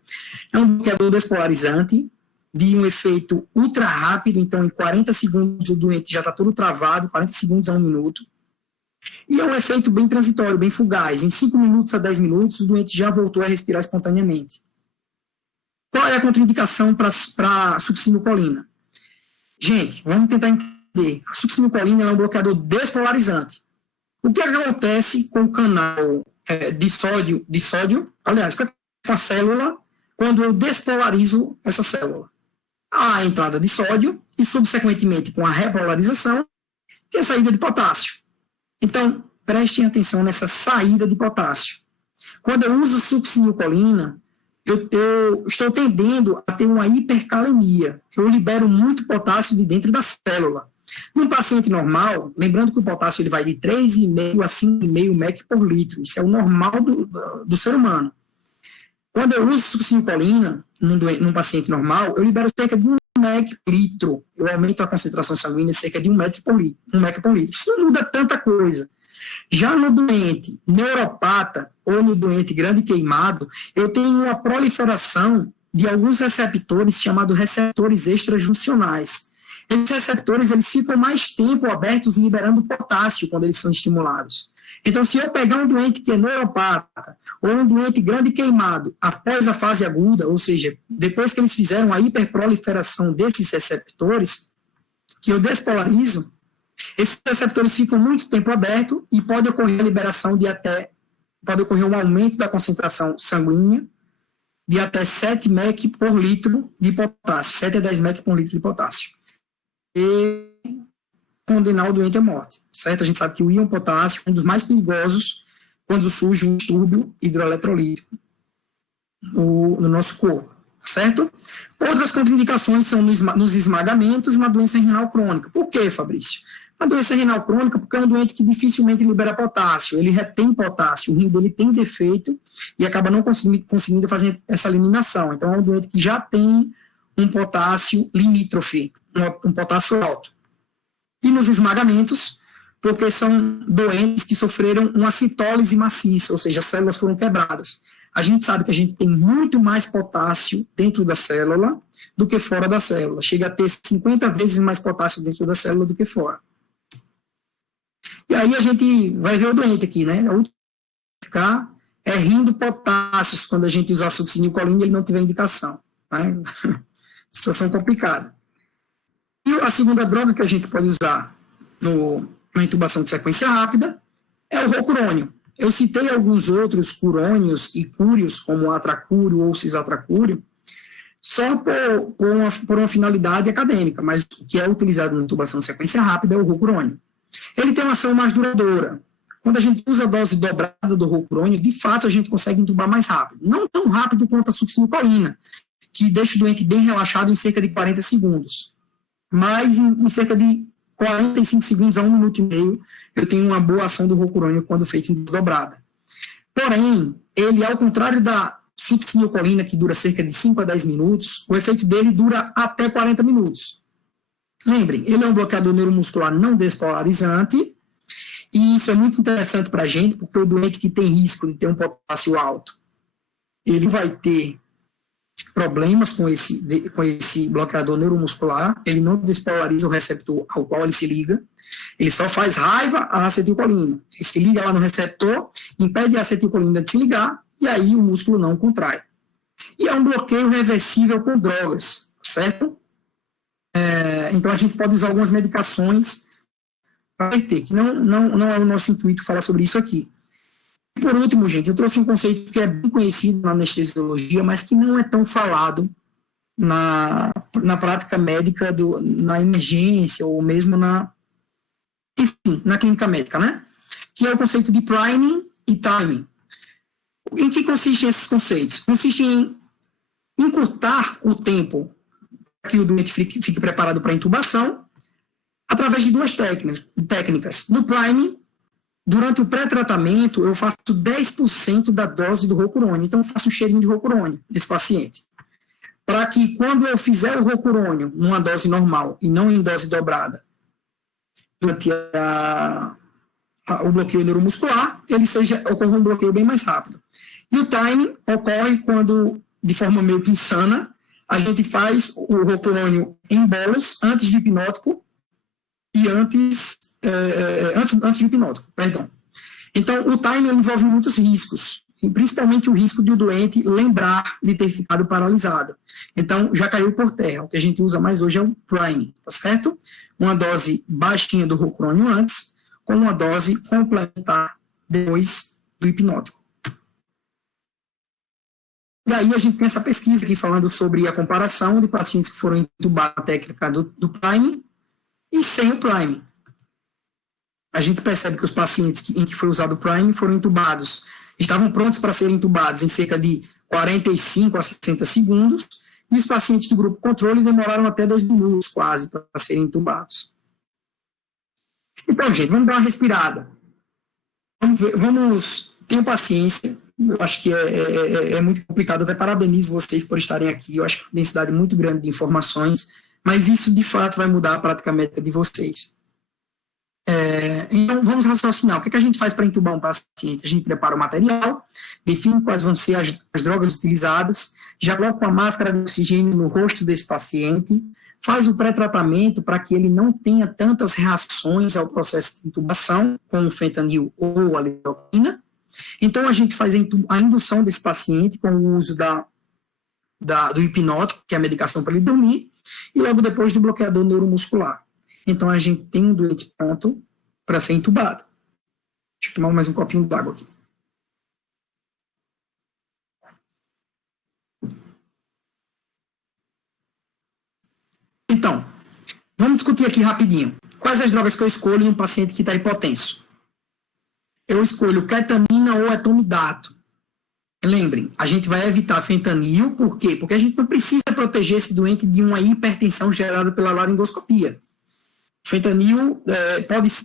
é um bloqueador despolarizante de um efeito ultra rápido, então em 40 segundos o doente já está todo travado, 40 segundos a 1 minuto, e é um efeito bem transitório, bem fugaz, em 5 minutos a 10 minutos o doente já voltou a respirar espontaneamente. Qual é a contraindicação para a succinilcolina? Gente, vamos tentar entender. A succinilcolina é um bloqueador despolarizante. O que acontece com o canal de sódio, aliás, com a célula, quando eu despolarizo essa célula? A entrada de sódio e, subsequentemente, com a repolarização, tem a saída de potássio. Então, prestem atenção nessa saída de potássio. Quando eu uso succinilcolina, eu estou tendendo a ter uma hipercalemia. Eu libero muito potássio de dentro da célula. Num paciente normal, lembrando que o potássio ele vai de 3,5 a 5,5 mEq por litro. Isso é o normal do ser humano. Quando eu uso succinilcolina num paciente normal, eu libero cerca de 1 mEq por litro. Eu aumento a concentração sanguínea cerca de 1 mEq por litro. Isso não muda tanta coisa. Já no doente neuropata ou no doente grande queimado, eu tenho uma proliferação de alguns receptores chamados receptores extrajuncionais. Esses receptores eles ficam mais tempo abertos e liberando potássio quando eles são estimulados. Então, se eu pegar um doente que é neuropata ou um doente grande queimado após a fase aguda, ou seja, depois que eles fizeram a hiperproliferação desses receptores, que eu despolarizo, esses receptores ficam muito tempo abertos e pode ocorrer a liberação pode ocorrer um aumento da concentração sanguínea de até 7 mEq por litro de potássio, 7 a 10 mEq por litro de potássio. E condenar o doente à morte, certo? A gente sabe que o íon potássio é um dos mais perigosos quando surge um distúrbio hidroeletrolítico no nosso corpo, certo? Outras contraindicações são nos esmagamentos e na doença renal crônica. Por quê, Fabrício? Na doença renal crônica, porque é um doente que dificilmente libera potássio, ele retém potássio, o rim dele tem defeito e acaba não conseguindo fazer essa eliminação. Então, é um doente que já tem um potássio limítrofe, um potássio alto. E nos esmagamentos, porque são doentes que sofreram uma citólise maciça, ou seja, as células foram quebradas. A gente sabe que a gente tem muito mais potássio dentro da célula do que fora da célula. Chega a ter 50 vezes mais potássio dentro da célula do que fora. E aí a gente vai ver o doente aqui, né? A última ficar rindo potássios quando a gente usar succinilcolina e ele não tiver indicação. Né? Situação complicada. E a segunda droga que a gente pode usar na intubação de sequência rápida é o rocurônio. Eu citei alguns outros curônios e cúrios, como o atracúrio ou o cisatracúrio, só por uma finalidade acadêmica, mas o que é utilizado na intubação de sequência rápida é o rocurônio. Ele tem uma ação mais duradoura. Quando a gente usa a dose dobrada do rocurônio, de fato a gente consegue intubar mais rápido. Não tão rápido quanto a succinilcolina, que deixa o doente bem relaxado em cerca de 40 segundos. Mas em cerca de 45 segundos a 1 minuto e meio, eu tenho uma boa ação do rocurônio quando feito em dose dobrada. Porém, ele, ao contrário da succinilcolina, que dura cerca de 5 a 10 minutos, o efeito dele dura até 40 minutos. Lembrem, ele é um bloqueador neuromuscular não despolarizante, e isso é muito interessante para a gente, porque o doente que tem risco de ter um potássio alto, ele vai ter problemas com esse bloqueador neuromuscular, ele não despolariza o receptor ao qual ele se liga, ele só faz raiva à acetilcolina. Ele se liga lá no receptor, impede a acetilcolina de se ligar, e aí o músculo não contrai. E é um bloqueio reversível com drogas, certo? Então a gente pode usar algumas medicações para reverter, que não é o nosso intuito falar sobre isso aqui. E por último, gente, eu trouxe um conceito que é bem conhecido na anestesiologia, mas que não é tão falado na prática médica, na emergência, ou mesmo na clínica médica, né? Que é o conceito de priming e timing. Em que consistem esses conceitos? Consiste em encurtar o tempo que o doente fique preparado para a intubação através de duas técnicas. No priming, durante o pré-tratamento, eu faço 10% da dose do rocurônio. Então, eu faço um cheirinho de rocurônio nesse paciente. Para que, quando eu fizer o rocurônio numa dose normal e não em dose dobrada, durante o bloqueio neuromuscular, ocorra um bloqueio bem mais rápido. E o timing ocorre quando, de forma meio que insana, a gente faz o rocurônio em bolos antes de hipnótico e antes de hipnótico, perdão. Então, o timing envolve muitos riscos, e principalmente o risco de o doente lembrar de ter ficado paralisado. Então, já caiu por terra. O que a gente usa mais hoje é o prime, tá certo? Uma dose baixinha do rocurônio antes, com uma dose complementar depois do hipnótico. E aí a gente tem essa pesquisa aqui falando sobre a comparação de pacientes que foram intubados com a técnica do prime e sem o prime. A gente percebe que os pacientes em que foi usado o prime foram intubados, estavam prontos para serem intubados em cerca de 45 a 60 segundos, e os pacientes do grupo controle demoraram até 2 minutos quase para serem intubados. Então, gente, vamos dar uma respirada. Tenham paciência. Eu acho que é muito complicado, até parabenizo vocês por estarem aqui, eu acho que é uma densidade muito grande de informações, mas isso de fato vai mudar a prática médica de vocês. Então, vamos raciocinar. O que a gente faz para intubar um paciente? A gente prepara o material, define quais vão ser as drogas utilizadas, já coloca uma máscara de oxigênio no rosto desse paciente, faz o pré-tratamento para que ele não tenha tantas reações ao processo de intubação, como o fentanil ou a lidocaína. Então, a gente faz a indução desse paciente com o uso do hipnótico, que é a medicação para ele dormir, e logo depois do bloqueador neuromuscular. Então, a gente tem um doente pronto para ser intubado. Deixa eu tomar mais um copinho d'água aqui. Então, vamos discutir aqui rapidinho. Quais as drogas que eu escolho em um paciente que está hipotenso? Eu escolho ketamina ou etomidato. Lembrem, a gente vai evitar fentanil, por quê? Porque a gente não precisa proteger esse doente de uma hipertensão gerada pela laringoscopia. Fentanil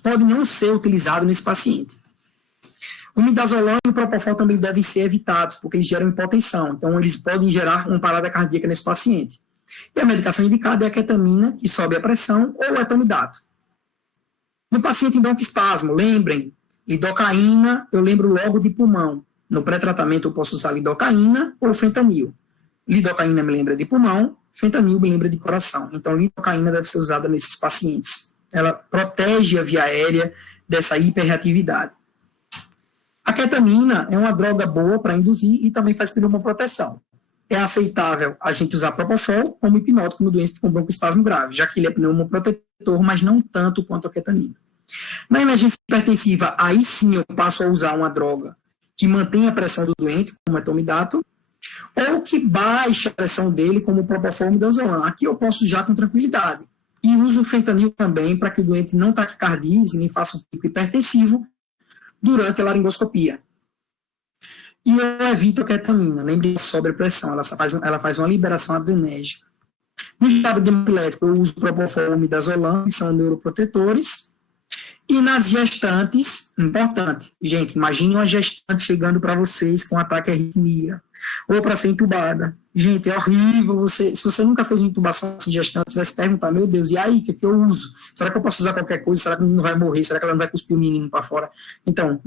pode não ser utilizado nesse paciente. O midazolam e o propofol também devem ser evitados, porque eles geram hipotensão. Então, eles podem gerar uma parada cardíaca nesse paciente. E a medicação indicada é a ketamina, que sobe a pressão, ou o etomidato. No paciente em broncoespasmo, lembrem, lidocaína, eu lembro logo de pulmão. No pré-tratamento eu posso usar lidocaína ou fentanil. Lidocaína me lembra de pulmão, fentanil me lembra de coração. Então, lidocaína deve ser usada nesses pacientes. Ela protege a via aérea dessa hiperreatividade. A ketamina é uma droga boa para induzir e também faz pneumoproteção. É aceitável a gente usar propofol como hipnótico no doente com broncoespasmo grave, já que ele é pneumoprotetor, mas não tanto quanto a ketamina. Na emergência hipertensiva, aí sim eu passo a usar uma droga que mantém a pressão do doente, como etomidato, ou que baixa a pressão dele, como o propofol midazolam. Aqui eu posso usar com tranquilidade. E uso o fentanil também para que o doente não taquicardize nem faça um pico hipertensivo durante a laringoscopia. E eu evito a ketamina. Lembre da sobrepressão, ela faz uma liberação adrenérgica. No estado de hemopilético, eu uso o propofol e midazolam, que são neuroprotetores. E nas gestantes, importante, gente, imagine uma gestante chegando para vocês com ataque à arritmia, ou para ser entubada. Gente, é horrível, se você nunca fez uma intubação de gestante, você vai se perguntar, meu Deus, e aí, o que eu uso? Será que eu posso usar qualquer coisa? Será que não vai morrer? Será que ela não vai cuspir o menino para fora? Então,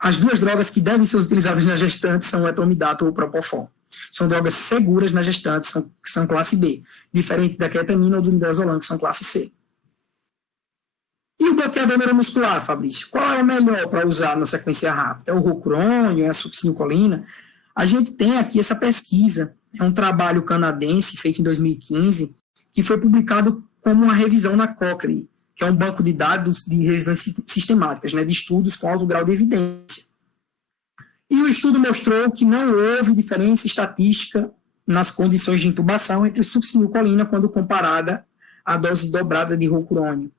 as duas drogas que devem ser utilizadas na gestante são o etomidato ou o propofol. São drogas seguras na gestante, que são classe B, diferente da ketamina ou do midazolam, que são classe C. E o bloqueador neuromuscular, Fabrício? Qual é o melhor para usar na sequência rápida? É o rocurônio, é a succinilcolina? A gente tem aqui essa pesquisa, é um trabalho canadense feito em 2015, que foi publicado como uma revisão na Cochrane, que é um banco de dados de revisões sistemáticas, né, de estudos com alto grau de evidência. E o estudo mostrou que não houve diferença estatística nas condições de intubação entre succinilcolina quando comparada à dose dobrada de rocurônio.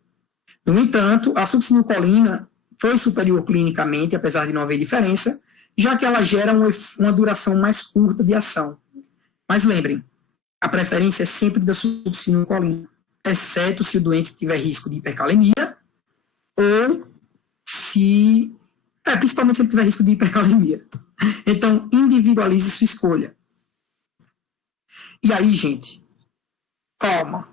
No entanto, a succinilcolina foi superior clinicamente, apesar de não haver diferença, já que ela gera uma duração mais curta de ação. Mas lembrem, a preferência é sempre da succinilcolina, exceto se o doente tiver risco de hipercalemia ou principalmente se ele tiver risco de hipercalemia. Então, individualize sua escolha. E aí, gente, calma,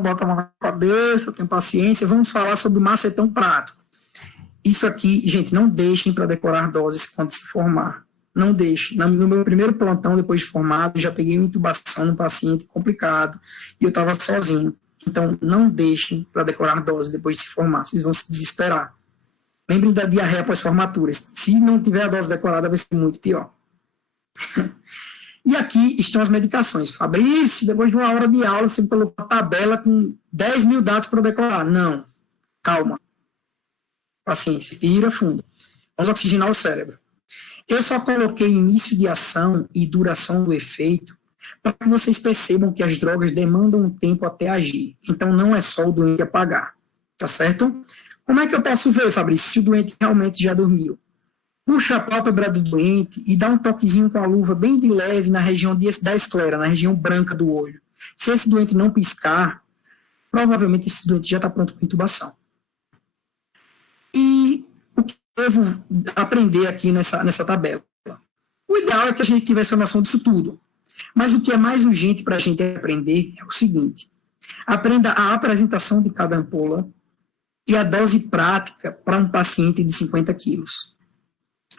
bota a mão na cabeça, tenha paciência, vamos falar sobre o macetão prático. isso aqui, gente, não deixem para decorar doses quando se formar. Não deixem. No meu primeiro plantão, depois de formado, já peguei uma intubação num paciente complicado e eu estava sozinho. Então, não deixem para decorar doses depois de se formar. Vocês vão se desesperar. Lembrem da diarreia após formaturas. Se não tiver a dose decorada, vai ser muito pior. E aqui estão as medicações. Fabrício, depois de 1 hora de aula, você colocou uma tabela com 10 mil dados para decorar. Não. Calma. Paciência. Respira fundo. Vamos oxigenar o cérebro. Eu só coloquei início de ação e duração do efeito para que vocês percebam que as drogas demandam um tempo até agir. Então, não é só o doente apagar. Tá certo? Como é que eu posso ver, Fabrício, se o doente realmente já dormiu? Puxa a pálpebra do doente e dá um toquezinho com a luva bem de leve na região da esclera, na região branca do olho. Se esse doente não piscar, provavelmente esse doente já está pronto para intubação. E o que eu devo aprender aqui nessa tabela? O ideal é que a gente tivesse a noção disso tudo. Mas o que é mais urgente para a gente aprender é o seguinte: aprenda a apresentação de cada ampola e a dose prática para um paciente de 50 quilos.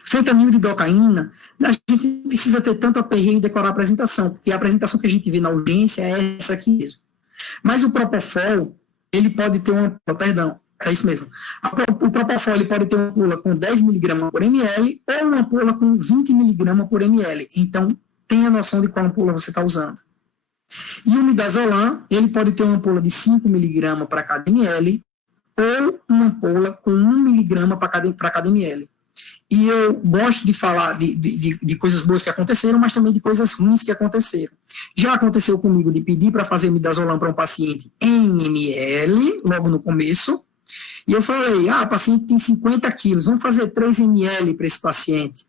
Fentanil e lidocaína, a gente não precisa ter tanto aperreio e decorar a apresentação, porque a apresentação que a gente vê na urgência é essa aqui mesmo. Mas o Propofol, ele pode ter uma... Perdão, é isso mesmo. O Propofol, ele pode ter uma ampola com 10 mg por ml ou uma ampola com 20 mg por ml. Então, tenha noção de qual ampola você está usando. E o midazolam, ele pode ter uma ampola de 5 mg para cada ml ou uma ampola com 1 mg para cada ml. E eu gosto de falar de coisas boas que aconteceram, mas também de coisas ruins que aconteceram. Já aconteceu comigo de pedir para fazer midazolam para um paciente em ml, logo no começo, e eu falei, o paciente tem 50 quilos, vamos fazer 3 ml para esse paciente.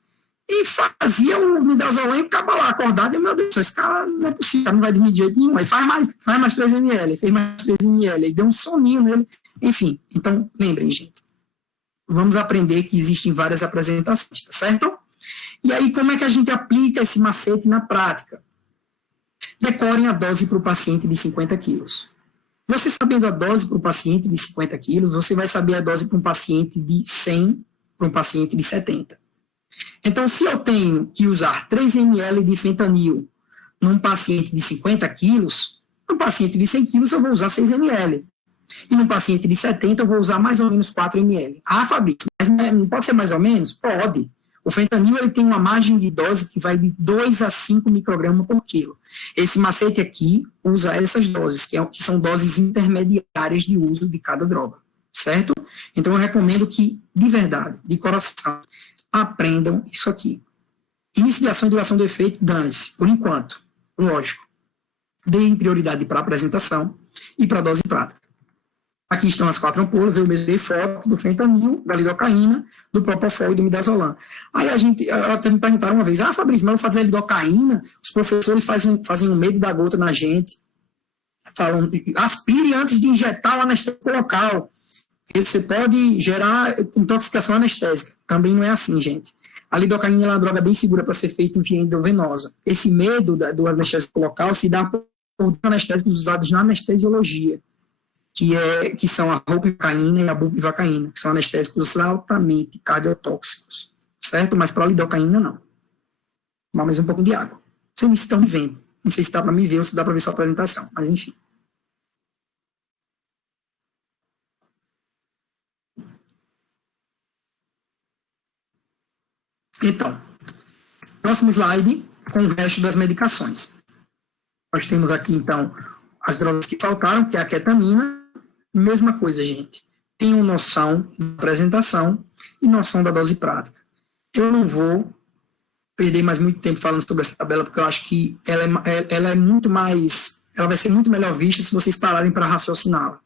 E fazia o midazolam e ficava lá acordado, e meu Deus, esse cara não é possível, não vai dormir de jeito nenhum, aí faz mais 3 ml, fez mais 3 ml, aí deu um soninho nele, enfim. Então, lembrem, gente. Vamos aprender que existem várias apresentações, tá certo? E aí, como é que a gente aplica esse macete na prática? Decorem a dose para o paciente de 50 quilos. Você sabendo a dose para o paciente de 50 quilos, você vai saber a dose para um paciente de 100, para um paciente de 70. Então, se eu tenho que usar 3 ml de fentanil num paciente de 50 quilos, no paciente de 100 quilos eu vou usar 6 ml. E no paciente de 70 eu vou usar mais ou menos 4 ml. Fabrício, mas não pode ser mais ou menos? Pode. O fentanil ele tem uma margem de dose que vai de 2 a 5 microgramas por quilo. Esse macete aqui usa essas doses, que são doses intermediárias de uso de cada droga, certo? Então eu recomendo que, de verdade, de coração, aprendam isso aqui. Início de ação e duração do efeito, dane-se, por enquanto, lógico. Deem prioridade para a apresentação e para a dose prática. Aqui estão as 4 ampolas, eu mesmo dei foto do fentanil, da lidocaína, do propofol e do midazolam. Aí até me perguntaram uma vez, Fabrício, mas eu vou fazer a lidocaína, os professores fazem um medo da gota na gente, falam, aspire antes de injetar o anestésico local, você pode gerar intoxicação anestésica. Também não é assim, gente. A lidocaína é uma droga bem segura para ser feita em via endovenosa. Esse medo do anestésico local se dá por anestésicos usados na anestesiologia, que são a ropivacaína e a bupivacaína, que são anestésicos altamente cardiotóxicos, certo? Mas para a lidocaína, não. Tomar mais um pouco de água. Vocês estão me vendo. Não sei se dá para me ver ou se dá para ver sua apresentação, mas enfim. Então, próximo slide com o resto das medicações. Nós temos aqui, então, as drogas que faltaram, que é a ketamina. Mesma coisa, gente. Tenham noção da apresentação e noção da dose prática. Eu não vou perder mais muito tempo falando sobre essa tabela, porque eu acho que ela é muito mais... Ela vai ser muito melhor vista se vocês pararem para raciociná-la.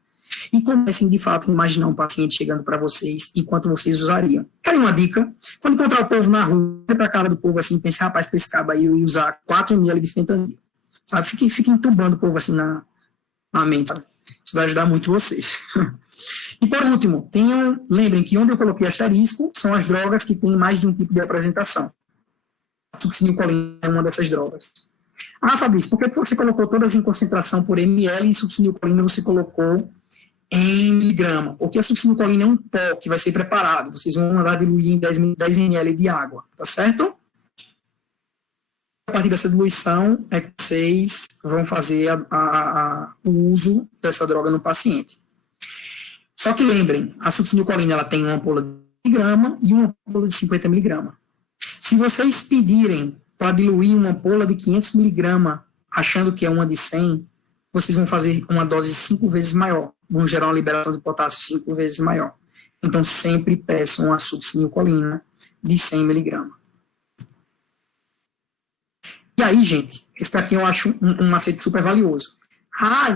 E comecem, de fato, a imaginar um paciente chegando para vocês enquanto vocês usariam. Querem uma dica? Quando encontrar o povo na rua, olhe para a cara do povo assim e pense, rapaz, para esse cabo aí eu ia usar 4 ml de fentanil. Sabe? Fique entubando o povo assim na mente, sabe? Isso vai ajudar muito vocês. E por último, lembrem que onde eu coloquei asterisco são as drogas que têm mais de um tipo de apresentação. A succinilcolina é uma dessas drogas. Fabrício, por que você colocou todas em concentração por ml e succinilcolina você colocou em miligrama, porque a succinilcolina é um pó que vai ser preparado. Vocês vão mandar diluir em 10 ml de água, tá certo? A partir dessa diluição é que vocês vão fazer o uso dessa droga no paciente. Só que lembrem, a succinilcolina ela tem uma ampola de miligrama e uma ampola de 50 miligramas. Se vocês pedirem para diluir uma ampola de 500 miligramas, achando que é uma de 100, vocês vão fazer uma dose 5 vezes maior, vão gerar uma liberação de potássio 5 vezes maior. Então, sempre peçam a succinilcolina de 100 miligramas. E aí, gente, esse aqui eu acho um macete super valioso.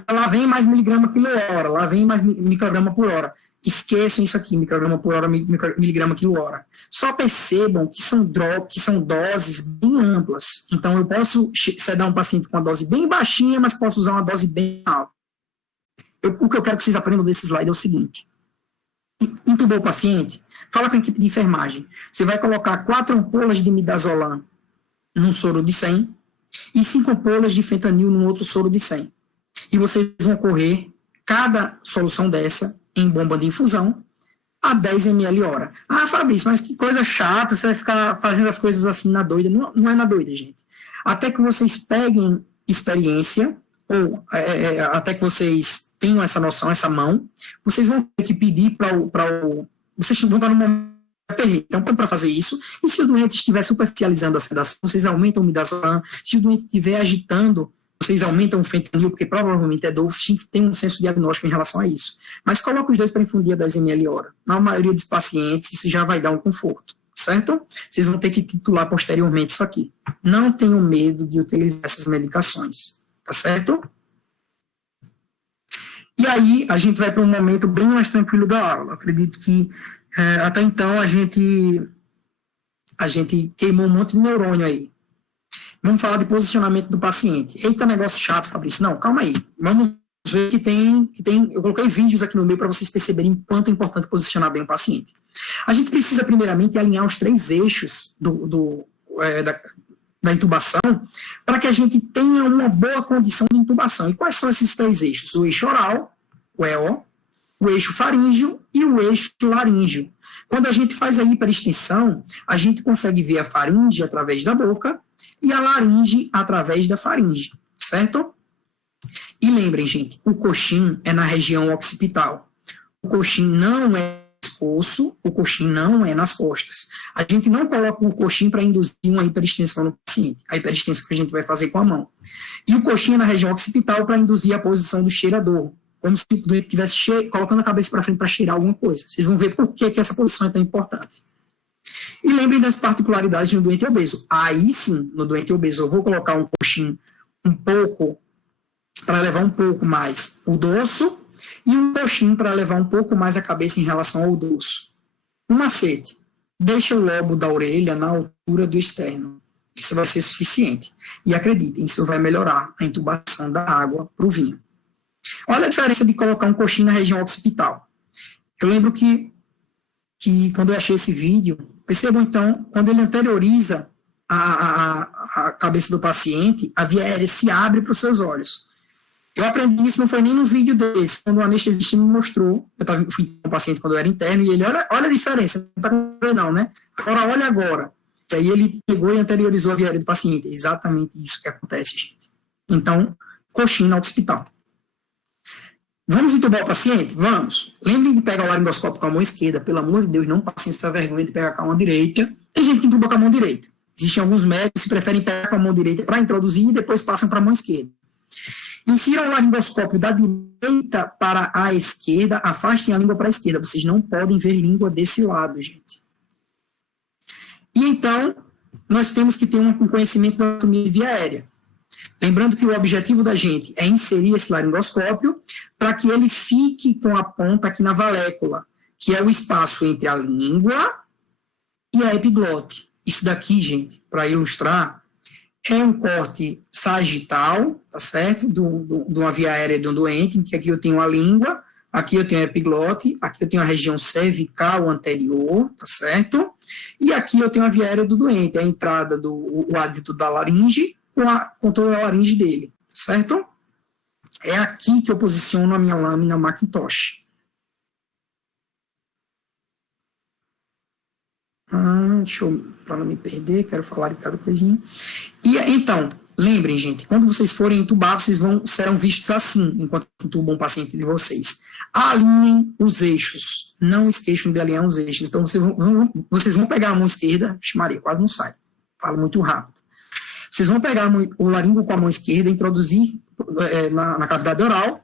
Lá vem mais miligrama por hora, lá vem mais micrograma por hora. Esqueçam isso aqui, micrograma por hora, miligrama quilo hora. Só percebam que são doses bem amplas. Então, eu posso sedar um paciente com uma dose bem baixinha, mas posso usar uma dose bem alta. O que eu quero que vocês aprendam desse slide é o seguinte. Intubou o paciente, fala com a equipe de enfermagem. Você vai colocar 4 ampolas de midazolam num soro de 100 e 5 ampolas de fentanil num outro soro de 100. E vocês vão correr cada solução dessa em bomba de infusão a 10 ml hora. Fabrício, mas que coisa chata, você vai ficar fazendo as coisas assim na doida. Não é na doida, gente. Até que vocês peguem experiência, ou até que vocês tenham essa noção, essa mão, vocês vão ter que pedir para o... Vocês vão estar no momento perder. Então, para fazer isso, e se o doente estiver superficializando a sedação, vocês aumentam o midazolam. Se o doente estiver agitando, vocês aumentam o fentanil, porque provavelmente é dor, vocês têm um senso diagnóstico em relação a isso. Mas coloca os dois para infundir a 10 ml hora. Na maioria dos pacientes, isso já vai dar um conforto, certo? Vocês vão ter que titular posteriormente isso aqui. Não tenham medo de utilizar essas medicações, tá certo? E aí, a gente vai para um momento bem mais tranquilo da aula. Acredito que até então a gente queimou um monte de neurônio aí. Vamos falar de posicionamento do paciente. Eita, negócio chato, Fabrício. Não, calma aí. Vamos ver que tem. Eu coloquei vídeos aqui no meio para vocês perceberem quanto é importante posicionar bem o paciente. A gente precisa, primeiramente, alinhar os 3 eixos da intubação para que a gente tenha uma boa condição de intubação. E quais são esses 3 eixos? O eixo oral, o EO, o eixo faríngeo e o eixo laríngeo. Quando a gente faz a hiperextensão, a gente consegue ver a faringe através da boca e a laringe através da faringe, certo? E lembrem, gente, o coxim é na região occipital. O coxim não é no pescoço, o coxim não é nas costas. A gente não coloca o coxim para induzir uma hiperextensão no paciente, a hiperextensão que a gente vai fazer com a mão. E o coxim é na região occipital para induzir a posição do cheirador, como se o doente estivesse colocando a cabeça para frente para cheirar alguma coisa. Vocês vão ver por que essa posição é tão importante. E lembrem das particularidades no doente obeso. Aí sim, no doente obeso, eu vou colocar um coxim um pouco, para levar um pouco mais o dorso, e um coxim para levar um pouco mais a cabeça em relação ao dorso. Um macete. Deixa o lobo da orelha na altura do externo. Isso vai ser suficiente. E acreditem, isso vai melhorar a intubação da água para o vinho. Olha a diferença de colocar um coxim na região occipital. Eu lembro que quando eu achei esse vídeo, percebam então, quando ele anterioriza a cabeça do paciente, a via aérea se abre para os seus olhos. Eu aprendi isso, não foi nem no vídeo desse, quando o anestesista me mostrou, fui com um paciente quando eu era interno, e ele, olha a diferença, não está com não, né? Agora, olha agora. E aí ele pegou e anteriorizou a via aérea do paciente. É exatamente isso que acontece, gente. Então, coxim no hospital. Vamos entubar o paciente? Vamos. Lembrem de pegar o laringoscópio com a mão esquerda. Pelo amor de Deus, não passem essa vergonha de pegar com a mão direita. Tem gente que entuba com a mão direita. Existem alguns médicos que preferem pegar com a mão direita para introduzir e depois passam para a mão esquerda. Insiram o laringoscópio da direita para a esquerda, afastem a língua para a esquerda. Vocês não podem ver língua desse lado, gente. E então, nós temos que ter um conhecimento da anatomia de via aérea. Lembrando que o objetivo da gente é inserir esse laringoscópio para que ele fique com a ponta aqui na valécula, que é o espaço entre a língua e a epiglote. Isso daqui, gente, para ilustrar, é um corte sagital, tá certo? De uma via aérea de um doente, em que aqui eu tenho a língua, aqui eu tenho a epiglote, aqui eu tenho a região cervical anterior, tá certo? E aqui eu tenho a via aérea do doente, a entrada o ádito da laringe, com toda a laringe dele, certo? É aqui que eu posiciono a minha lâmina Macintosh. Deixa eu, para não me perder, quero falar de cada coisinha. E então, lembrem, gente, quando vocês forem entubar, vocês serão vistos assim, enquanto entubam o paciente de vocês. Alinhem os eixos, não esqueçam de alinhar os eixos. Então, vocês vão pegar a mão esquerda, Maria, quase não sai, falo muito rápido. Vocês vão pegar o laringo com a mão esquerda, introduzir na cavidade oral,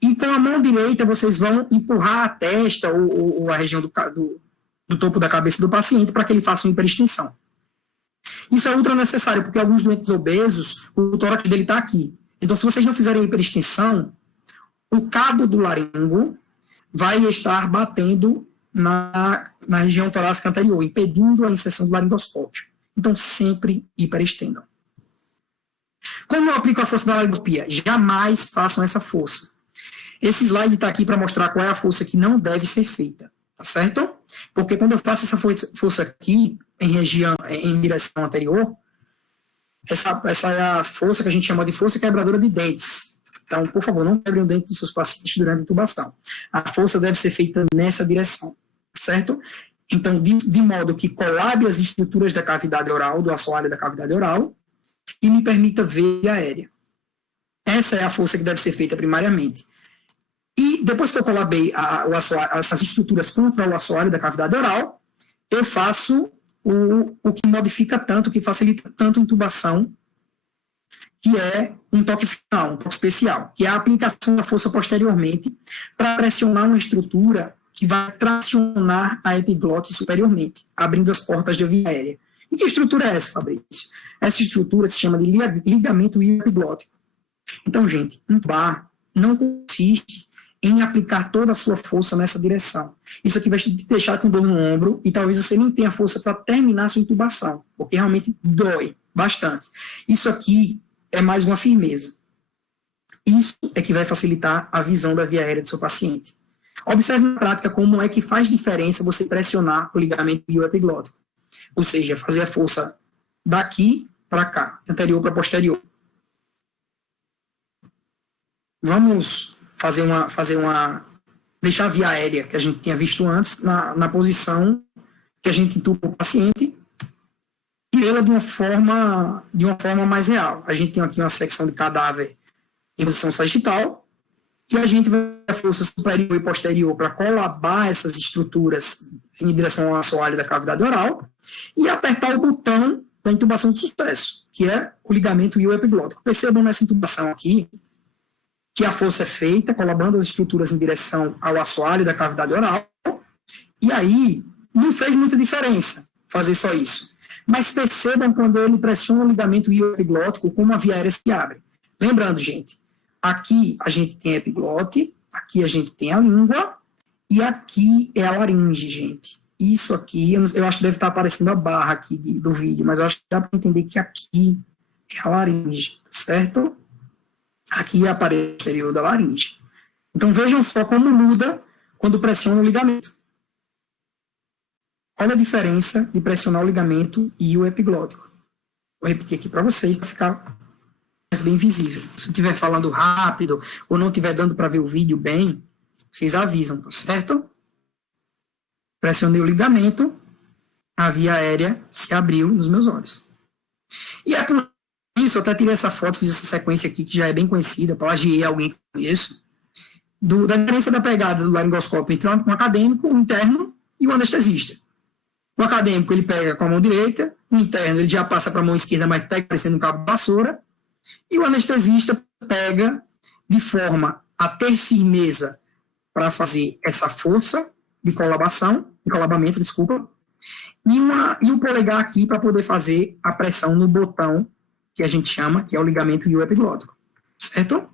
e com a mão direita vocês vão empurrar a testa ou a região do topo da cabeça do paciente para que ele faça uma hiperextensão. Isso é ultra necessário, porque alguns doentes obesos, o tórax dele está aqui. Então, se vocês não fizerem hiperextensão, o cabo do laringo vai estar batendo na região torácica anterior, impedindo a inserção do laringoscópio. Então, sempre hiperestendam. Como eu aplico a força da laringoscopia? Jamais façam essa força. Esse slide está aqui para mostrar qual é a força que não deve ser feita, tá certo? Porque quando eu faço essa força aqui, em direção anterior, essa é a força que a gente chama de força quebradora de dentes. Então, por favor, não quebrem o dente dos seus pacientes durante a intubação. A força deve ser feita nessa direção, certo? Então, de modo que colabe as estruturas da cavidade oral, do assoalho da cavidade oral, e me permita ver a aérea. Essa é a força que deve ser feita primariamente. E depois que eu colabei essas estruturas contra o assoalho da cavidade oral, eu faço o que modifica tanto, que facilita tanto a intubação, que é um toque final, um toque especial, que é a aplicação da força posteriormente para pressionar uma estrutura que vai tracionar a epiglote superiormente, abrindo as portas da via aérea. E que estrutura é essa, Fabrício? Essa estrutura se chama de ligamento epiglótico. Então, gente, intubar não consiste em aplicar toda a sua força nessa direção. Isso aqui vai te deixar com dor no ombro e talvez você nem tenha força para terminar a sua intubação, porque realmente dói bastante. Isso aqui é mais uma firmeza. Isso é que vai facilitar a visão da via aérea do seu paciente. Observe na prática como é que faz diferença você pressionar o ligamento epiglótico. Ou seja, fazer a força daqui para cá, anterior para posterior. Vamos deixar a via aérea que a gente tinha visto antes na posição que a gente intuba o paciente e ela de uma forma mais real. A gente tem aqui uma secção de cadáver em posição sagital que a gente vai ter a força superior e posterior para colabar essas estruturas em direção ao assoalho da cavidade oral e apertar o botão da intubação de sucesso, que é o ligamento epiglótico. Percebam nessa intubação aqui que a força é feita colabando as estruturas em direção ao assoalho da cavidade oral, e aí não fez muita diferença fazer só isso. Mas percebam quando ele pressiona o ligamento epiglótico, como a via aérea se abre. Lembrando, gente, aqui a gente tem a epiglote, aqui a gente tem a língua, e aqui é a laringe, gente. Isso aqui, eu acho que deve estar aparecendo a barra aqui do vídeo, mas eu acho que dá para entender que aqui é a laringe, certo? Aqui é a parede exterior da laringe. Então, vejam só como muda quando pressiona o ligamento. Olha a diferença de pressionar o ligamento e o epiglótico. Vou repetir aqui para vocês, para ficar mais bem visível. Se eu estiver falando rápido ou não estiver dando para ver o vídeo bem, vocês avisam, tá certo? Pressionei o ligamento, a via aérea se abriu nos meus olhos. E é por isso, eu até tirei essa foto, fiz essa sequência aqui, que já é bem conhecida, plagiei alguém que eu conheço, da diferença da pegada do laringoscópio entre um acadêmico, um interno e um anestesista. O acadêmico, ele pega com a mão direita, o interno, ele já passa para a mão esquerda, mas pega parecendo um cabo de vassoura, e o anestesista pega de forma a ter firmeza para fazer essa força de colabamento, e o polegar aqui para poder fazer a pressão no botão que a gente chama, que é o ligamento epiglótico, certo?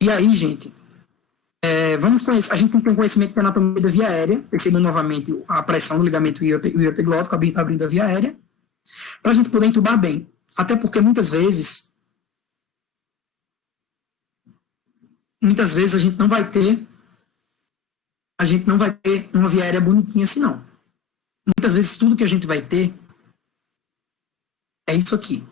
E aí, gente, vamos conhecer, a gente não tem conhecimento da anatomia da via aérea, percebendo novamente a pressão do ligamento epiglótico abrindo a via aérea, para a gente poder intubar bem. Até porque muitas vezes a gente não vai ter uma via aérea bonitinha assim, não. Muitas vezes tudo que a gente vai ter é isso aqui.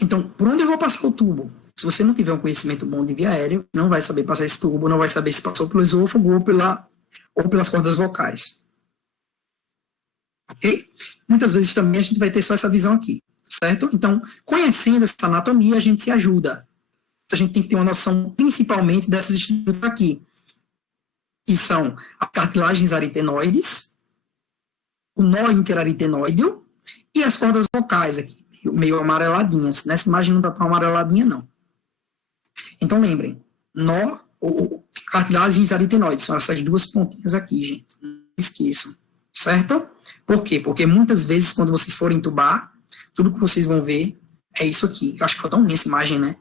Então, por onde eu vou passar o tubo? Se você não tiver um conhecimento bom de via aérea, não vai saber passar esse tubo, não vai saber se passou pelo esôfago ou pelas cordas vocais. Ok? Muitas vezes também a gente vai ter só essa visão aqui, certo? Então, conhecendo essa anatomia, a gente se ajuda. A gente tem que ter uma noção, principalmente, dessas estruturas aqui, que são as cartilagens aritenoides, o nó interaritenoideo e as cordas vocais aqui, meio amareladinhas. Nessa imagem não está tão amareladinha, não. Então, lembrem, nó ou cartilagens aritenoides, são essas duas pontinhas aqui, gente. Não esqueçam, certo? Por quê? Porque muitas vezes, quando vocês forem entubar, tudo que vocês vão ver é isso aqui. Eu acho que foi tão ruim essa imagem, né?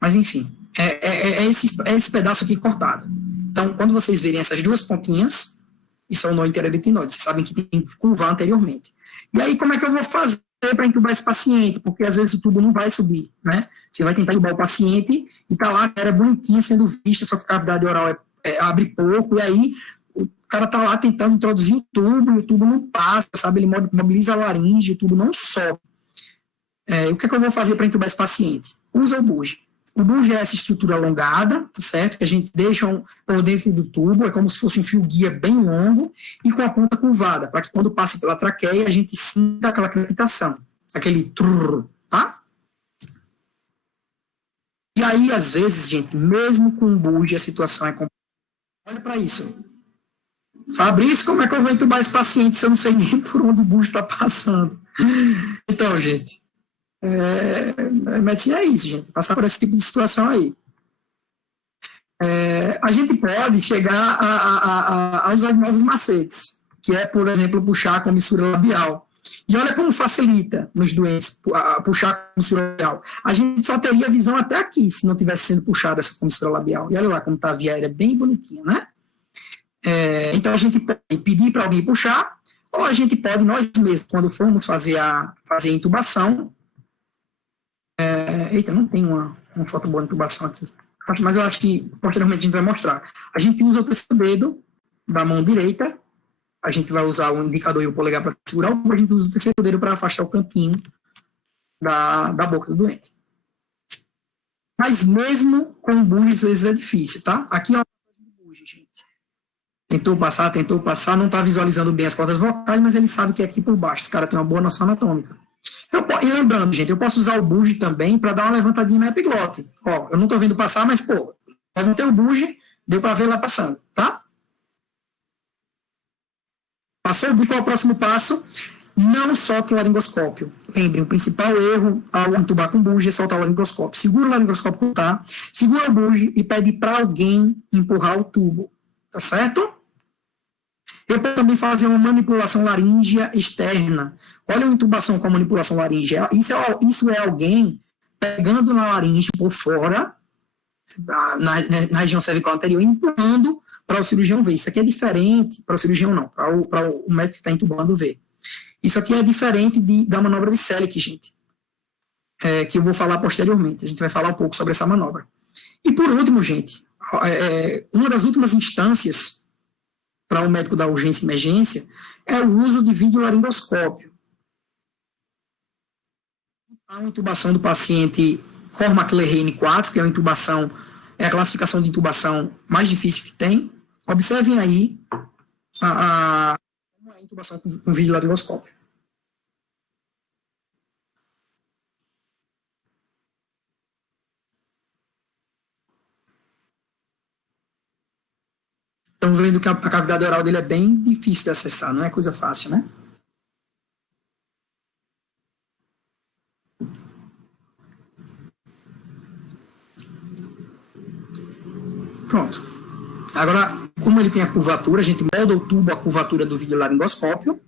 Mas, enfim, é esse pedaço aqui cortado. Então, quando vocês verem essas duas pontinhas, isso é o nó interaritenoide. Vocês sabem que tem que curvar anteriormente. E aí, como é que eu vou fazer para entubar esse paciente? Porque, às vezes, o tubo não vai subir, né? Você vai tentar entubar o paciente e tá lá, a cara bonitinha sendo vista, só que a cavidade oral abre pouco, e aí o cara tá lá tentando introduzir o tubo, e o tubo não passa, sabe? Ele mobiliza a laringe, o tubo não sobe. O que é que eu vou fazer para entubar esse paciente? Usa o buge. O buge é essa estrutura alongada, tá certo? Que a gente deixa por dentro do tubo, é como se fosse um fio guia bem longo e com a ponta curvada, para que quando passa pela traqueia a gente sinta aquela crepitação, aquele trrr, tá? E aí, às vezes, gente, mesmo com o buge, a situação é complicada. Olha para isso. Fabrício, como é que eu vou entubar esse paciente se eu não sei nem por onde o buge está passando? Então, gente, medicina é isso, gente. Passar por esse tipo de situação aí. A gente pode chegar a usar novos macetes, que é, por exemplo, puxar com missura labial. E olha como facilita nos doentes puxar com missura labial. A gente só teria visão até aqui, se não tivesse sendo puxada essa com missura labial. E olha lá como está a via aérea bem bonitinha, né? Então, a gente pode pedir para alguém puxar, ou a gente pode, nós mesmos, quando formos fazer a intubação, eita, não tem uma foto boa de intubação aqui, mas eu acho que posteriormente a gente vai mostrar. A gente usa o terceiro dedo da mão direita, a gente vai usar o indicador e o polegar para segurar o tubo, a gente usa o terceiro dedo para afastar o cantinho da boca do doente. Mas mesmo com o buge, às vezes é difícil, tá? Aqui é uma buge, gente. Tentou passar, não está visualizando bem as cordas vocais, mas ele sabe que é aqui por baixo. Esse cara tem uma boa noção anatômica. E lembrando, gente, eu posso usar o buge também para dar uma levantadinha na epiglote. Ó, eu não estou vendo passar, mas, pô, levantei o buge, deu para ver lá passando, tá? Passou o buge, qual é o próximo passo? Não solte o laringoscópio. Lembrem, o principal erro ao intubar com buge é soltar o laringoscópio. Segura o laringoscópio como tá, segura o buge e pede para alguém empurrar o tubo. Tá certo? Eu posso também fazer uma manipulação laríngea externa. Olha a intubação com a manipulação laríngea. Isso é alguém pegando na laringe por fora, na região cervical anterior, e empurrando para o cirurgião ver. Isso aqui é diferente, para o cirurgião não, para o médico que está intubando ver. Isso aqui é diferente da manobra de Selick, gente, que eu vou falar posteriormente. A gente vai falar um pouco sobre essa manobra. E por último, gente, uma das últimas instâncias para o médico da urgência e emergência é o uso de videolaringoscópio. A intubação do paciente Cormack-Lehane 4, que é a classificação de intubação mais difícil que tem. Observem aí a intubação com videolaringoscópio. Estão vendo que a cavidade oral dele é bem difícil de acessar, não é coisa fácil, né? Pronto. Agora, como ele tem a curvatura, a gente molda o tubo à curvatura do videolaringoscópio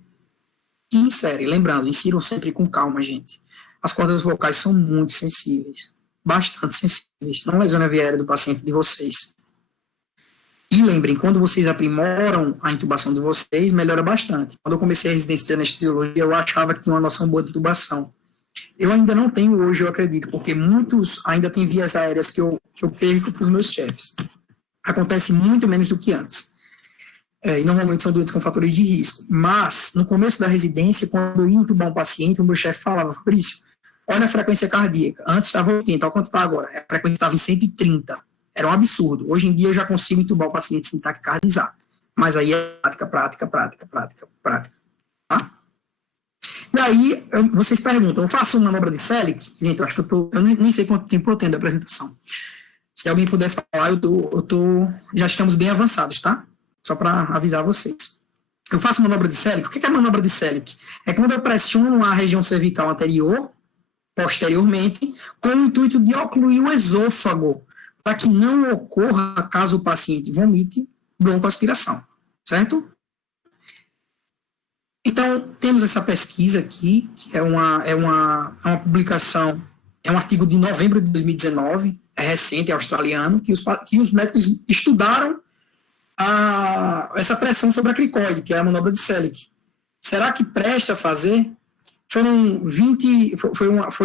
e insere. Lembrando, insiram sempre com calma, gente. As cordas vocais são muito sensíveis, bastante sensíveis. Não lesiona a via aérea do paciente de vocês. E lembrem, quando vocês aprimoram a intubação de vocês, melhora bastante. Quando eu comecei a residência de anestesiologia, eu achava que tinha uma noção boa de intubação. Eu ainda não tenho hoje, eu acredito, porque muitos ainda têm vias aéreas que eu perco para os meus chefes. Acontece muito menos do que antes. E normalmente são doentes com fatores de risco. Mas, no começo da residência, quando eu ia intubar um paciente, o meu chefe falava, Fabrício, olha a frequência cardíaca. Antes estava 80, olha quanto está agora. A frequência estava em 130. Era um absurdo. Hoje em dia eu já consigo intubar o paciente sem taquicardizar. Mas aí é prática. Tá? E aí, vocês perguntam, eu faço uma manobra de Selick? Gente, eu acho que eu nem sei quanto tempo eu tenho da apresentação. Se alguém puder falar, já estamos bem avançados, tá? Só para avisar vocês. Eu faço manobra de Selick. O que é a manobra de Selick? É quando eu pressiono a região cervical anterior, posteriormente, com o intuito de ocluir o esôfago, para que não ocorra, caso o paciente vomite, broncoaspiração, certo? Então, temos essa pesquisa aqui, que é uma publicação, é um artigo de novembro de 2019, é recente, é australiano, que os médicos estudaram essa pressão sobre a cricoide, que é a manobra de Selick. Será que presta a fazer? Foi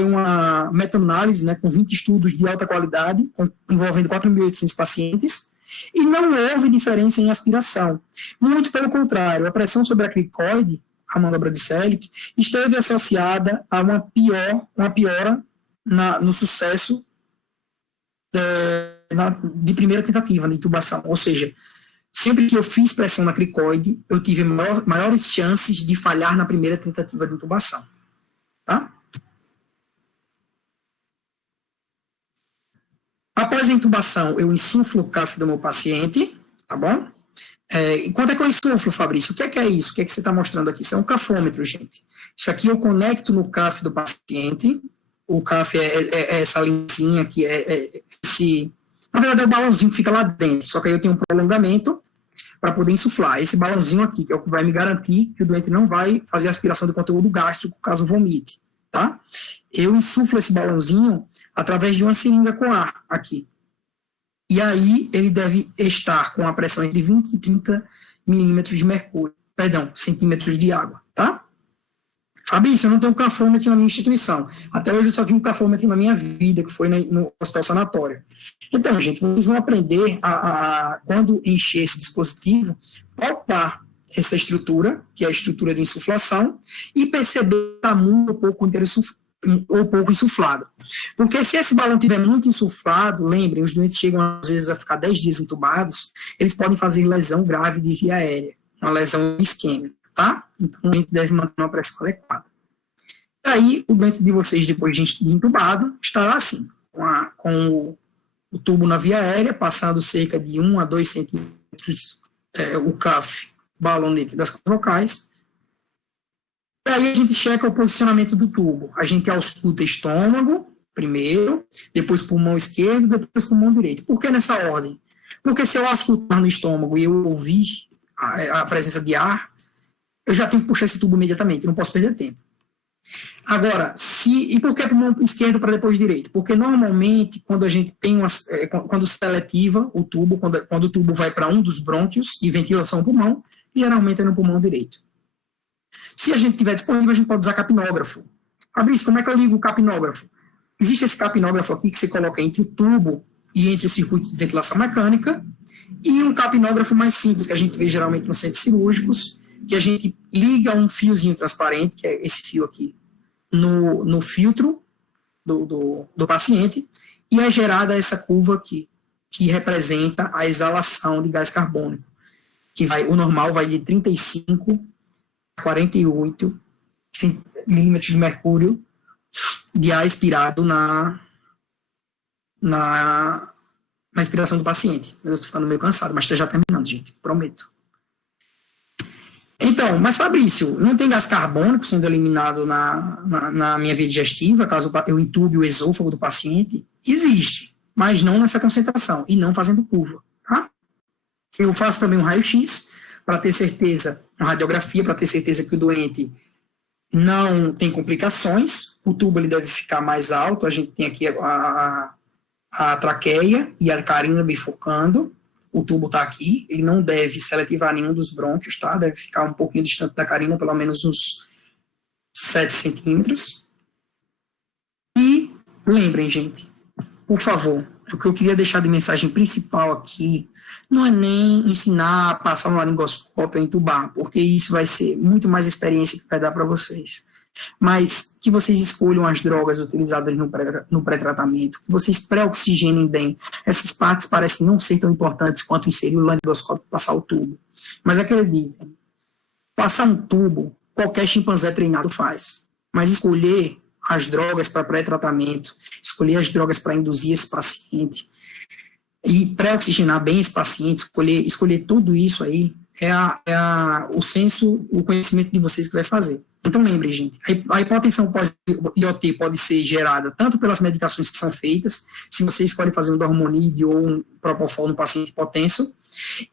uma meta-análise, né, com 20 estudos de alta qualidade, envolvendo 4.800 pacientes, e não houve diferença em aspiração. Muito pelo contrário, a pressão sobre a cricoide, a manobra de Selick, esteve associada a uma piora no sucesso de primeira tentativa de intubação. Ou seja, sempre que eu fiz pressão na cricoide, eu tive maiores chances de falhar na primeira tentativa de intubação. Tá? Após a intubação, eu insuflo o CAF do meu paciente, tá bom? Quanto é que eu insuflo, Fabrício? O que é isso? O que é que você está mostrando aqui? Isso é um cafômetro, gente. Isso aqui eu conecto no CAF do paciente. O CAF é essa linhazinha aqui, na verdade é o balãozinho que fica lá dentro, só que aí eu tenho um prolongamento para poder insuflar. Esse balãozinho aqui, que é o que vai me garantir que o doente não vai fazer aspiração de conteúdo gástrico caso vomite, tá? Eu insuflo esse balãozinho através de uma seringa com ar aqui. E aí ele deve estar com a pressão entre 20 e 30 centímetros de água, tá? Fabrício, eu não tenho um cafômetro na minha instituição. Até hoje eu só vi um cafômetro na minha vida, que foi no hospital sanatório. Então, gente, vocês vão aprender quando encher esse dispositivo, palpar essa estrutura, que é a estrutura de insuflação, e perceber se está muito ou pouco insuflado. Porque se esse balão estiver muito insuflado, lembrem, os doentes chegam às vezes a ficar 10 dias entubados, eles podem fazer lesão grave de via aérea, uma lesão isquêmica, tá? Então a gente deve manter uma pressão adequada. E aí, o doente de vocês, depois de intubado, estará assim, com o tubo na via aérea, passando cerca de 1 a 2 centímetros o CAF, balonete das cordas vocais. E aí a gente checa o posicionamento do tubo. A gente ausculta estômago, primeiro, depois pulmão esquerdo, depois pulmão direito. Por que nessa ordem? Porque se eu auscultar no estômago e eu ouvir a presença de ar, eu já tenho que puxar esse tubo imediatamente, não posso perder tempo. Agora, e por que pulmão esquerdo para depois direito? Porque normalmente, quando a gente tem quando seletiva o tubo, quando o tubo vai para um dos brônquios e ventila só um pulmão, geralmente é no pulmão direito. Se a gente tiver disponível, a gente pode usar capnógrafo. Fabrício, como é que eu ligo o capnógrafo? Existe esse capnógrafo aqui que você coloca entre o tubo e entre o circuito de ventilação mecânica, e um capnógrafo mais simples, que a gente vê geralmente nos centros cirúrgicos, que a gente liga um fiozinho transparente, que é esse fio aqui, no filtro do paciente, e é gerada essa curva aqui, que representa a exalação de gás carbônico, que o normal vai de 35 a 48 milímetros de mercúrio de ar expirado na expiração do paciente. Eu estou ficando meio cansado, mas está já terminando, gente, prometo. Então, mas Fabrício, não tem gás carbônico sendo eliminado na minha via digestiva, caso eu entube o esôfago do paciente? Existe, mas não nessa concentração e não fazendo curva, tá? Eu faço também um raio-x para ter certeza, uma radiografia para ter certeza que o doente não tem complicações, o tubo ele deve ficar mais alto, a gente tem aqui a traqueia e a carina bifurcando, o tubo está aqui, ele não deve seletivar nenhum dos brônquios, tá? Deve ficar um pouquinho distante da carina, pelo menos uns 7 centímetros. E lembrem, gente, por favor, o que eu queria deixar de mensagem principal aqui não é nem ensinar a passar um laringoscópio a entubar, porque isso vai ser muito mais experiência que vai dar para vocês. Mas que vocês escolham as drogas utilizadas no pré-tratamento, que vocês pré-oxigenem bem. Essas partes parecem não ser tão importantes quanto inserir o laringoscópio e passar o tubo. Mas acreditem, passar um tubo, qualquer chimpanzé treinado faz. Mas escolher as drogas para pré-tratamento, escolher as drogas para induzir esse paciente e pré-oxigenar bem esse paciente, escolher tudo isso aí, o senso, o conhecimento de vocês que vai fazer. Então, lembrem, gente, a hipotensão pós-IOT pode ser gerada tanto pelas medicações que são feitas, se vocês forem fazer um dormonide ou um propofol no paciente hipotenso,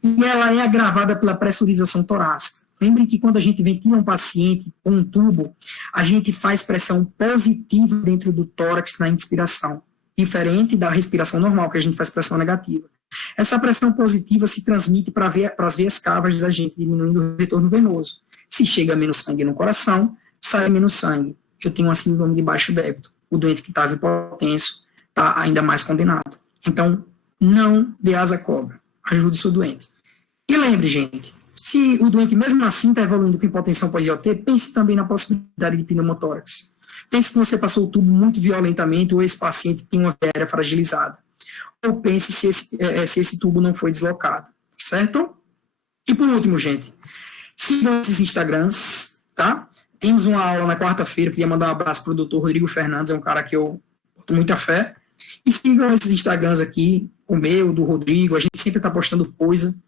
e ela é agravada pela pressurização torácica. Lembrem que quando a gente ventila um paciente com um tubo, a gente faz pressão positiva dentro do tórax na inspiração, diferente da respiração normal, que a gente faz pressão negativa. Essa pressão positiva se transmite para as veias cavas da gente, diminuindo o retorno venoso. Se chega menos sangue no coração, sai menos sangue. Eu tenho uma síndrome de baixo débito. O doente que estava hipotenso está ainda mais condenado. Então, não dê asa à cobra. Ajude o seu doente. E lembre, gente, se o doente mesmo assim está evoluindo com hipotensão pós-IOT, pense também na possibilidade de pneumotórax. Pense que você passou o tubo muito violentamente ou esse paciente tem uma veia fragilizada. Ou pense se esse tubo não foi deslocado, certo? E por último, gente, sigam esses Instagrams, tá? Temos uma aula na quarta-feira, queria mandar um abraço para o Dr. Rodrigo Fernandes, é um cara que eu boto muita fé. E sigam esses Instagrams aqui, o meu, do Rodrigo, a gente sempre está postando coisa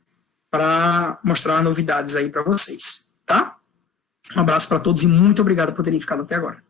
para mostrar novidades aí para vocês, tá? Um abraço para todos e muito obrigado por terem ficado até agora.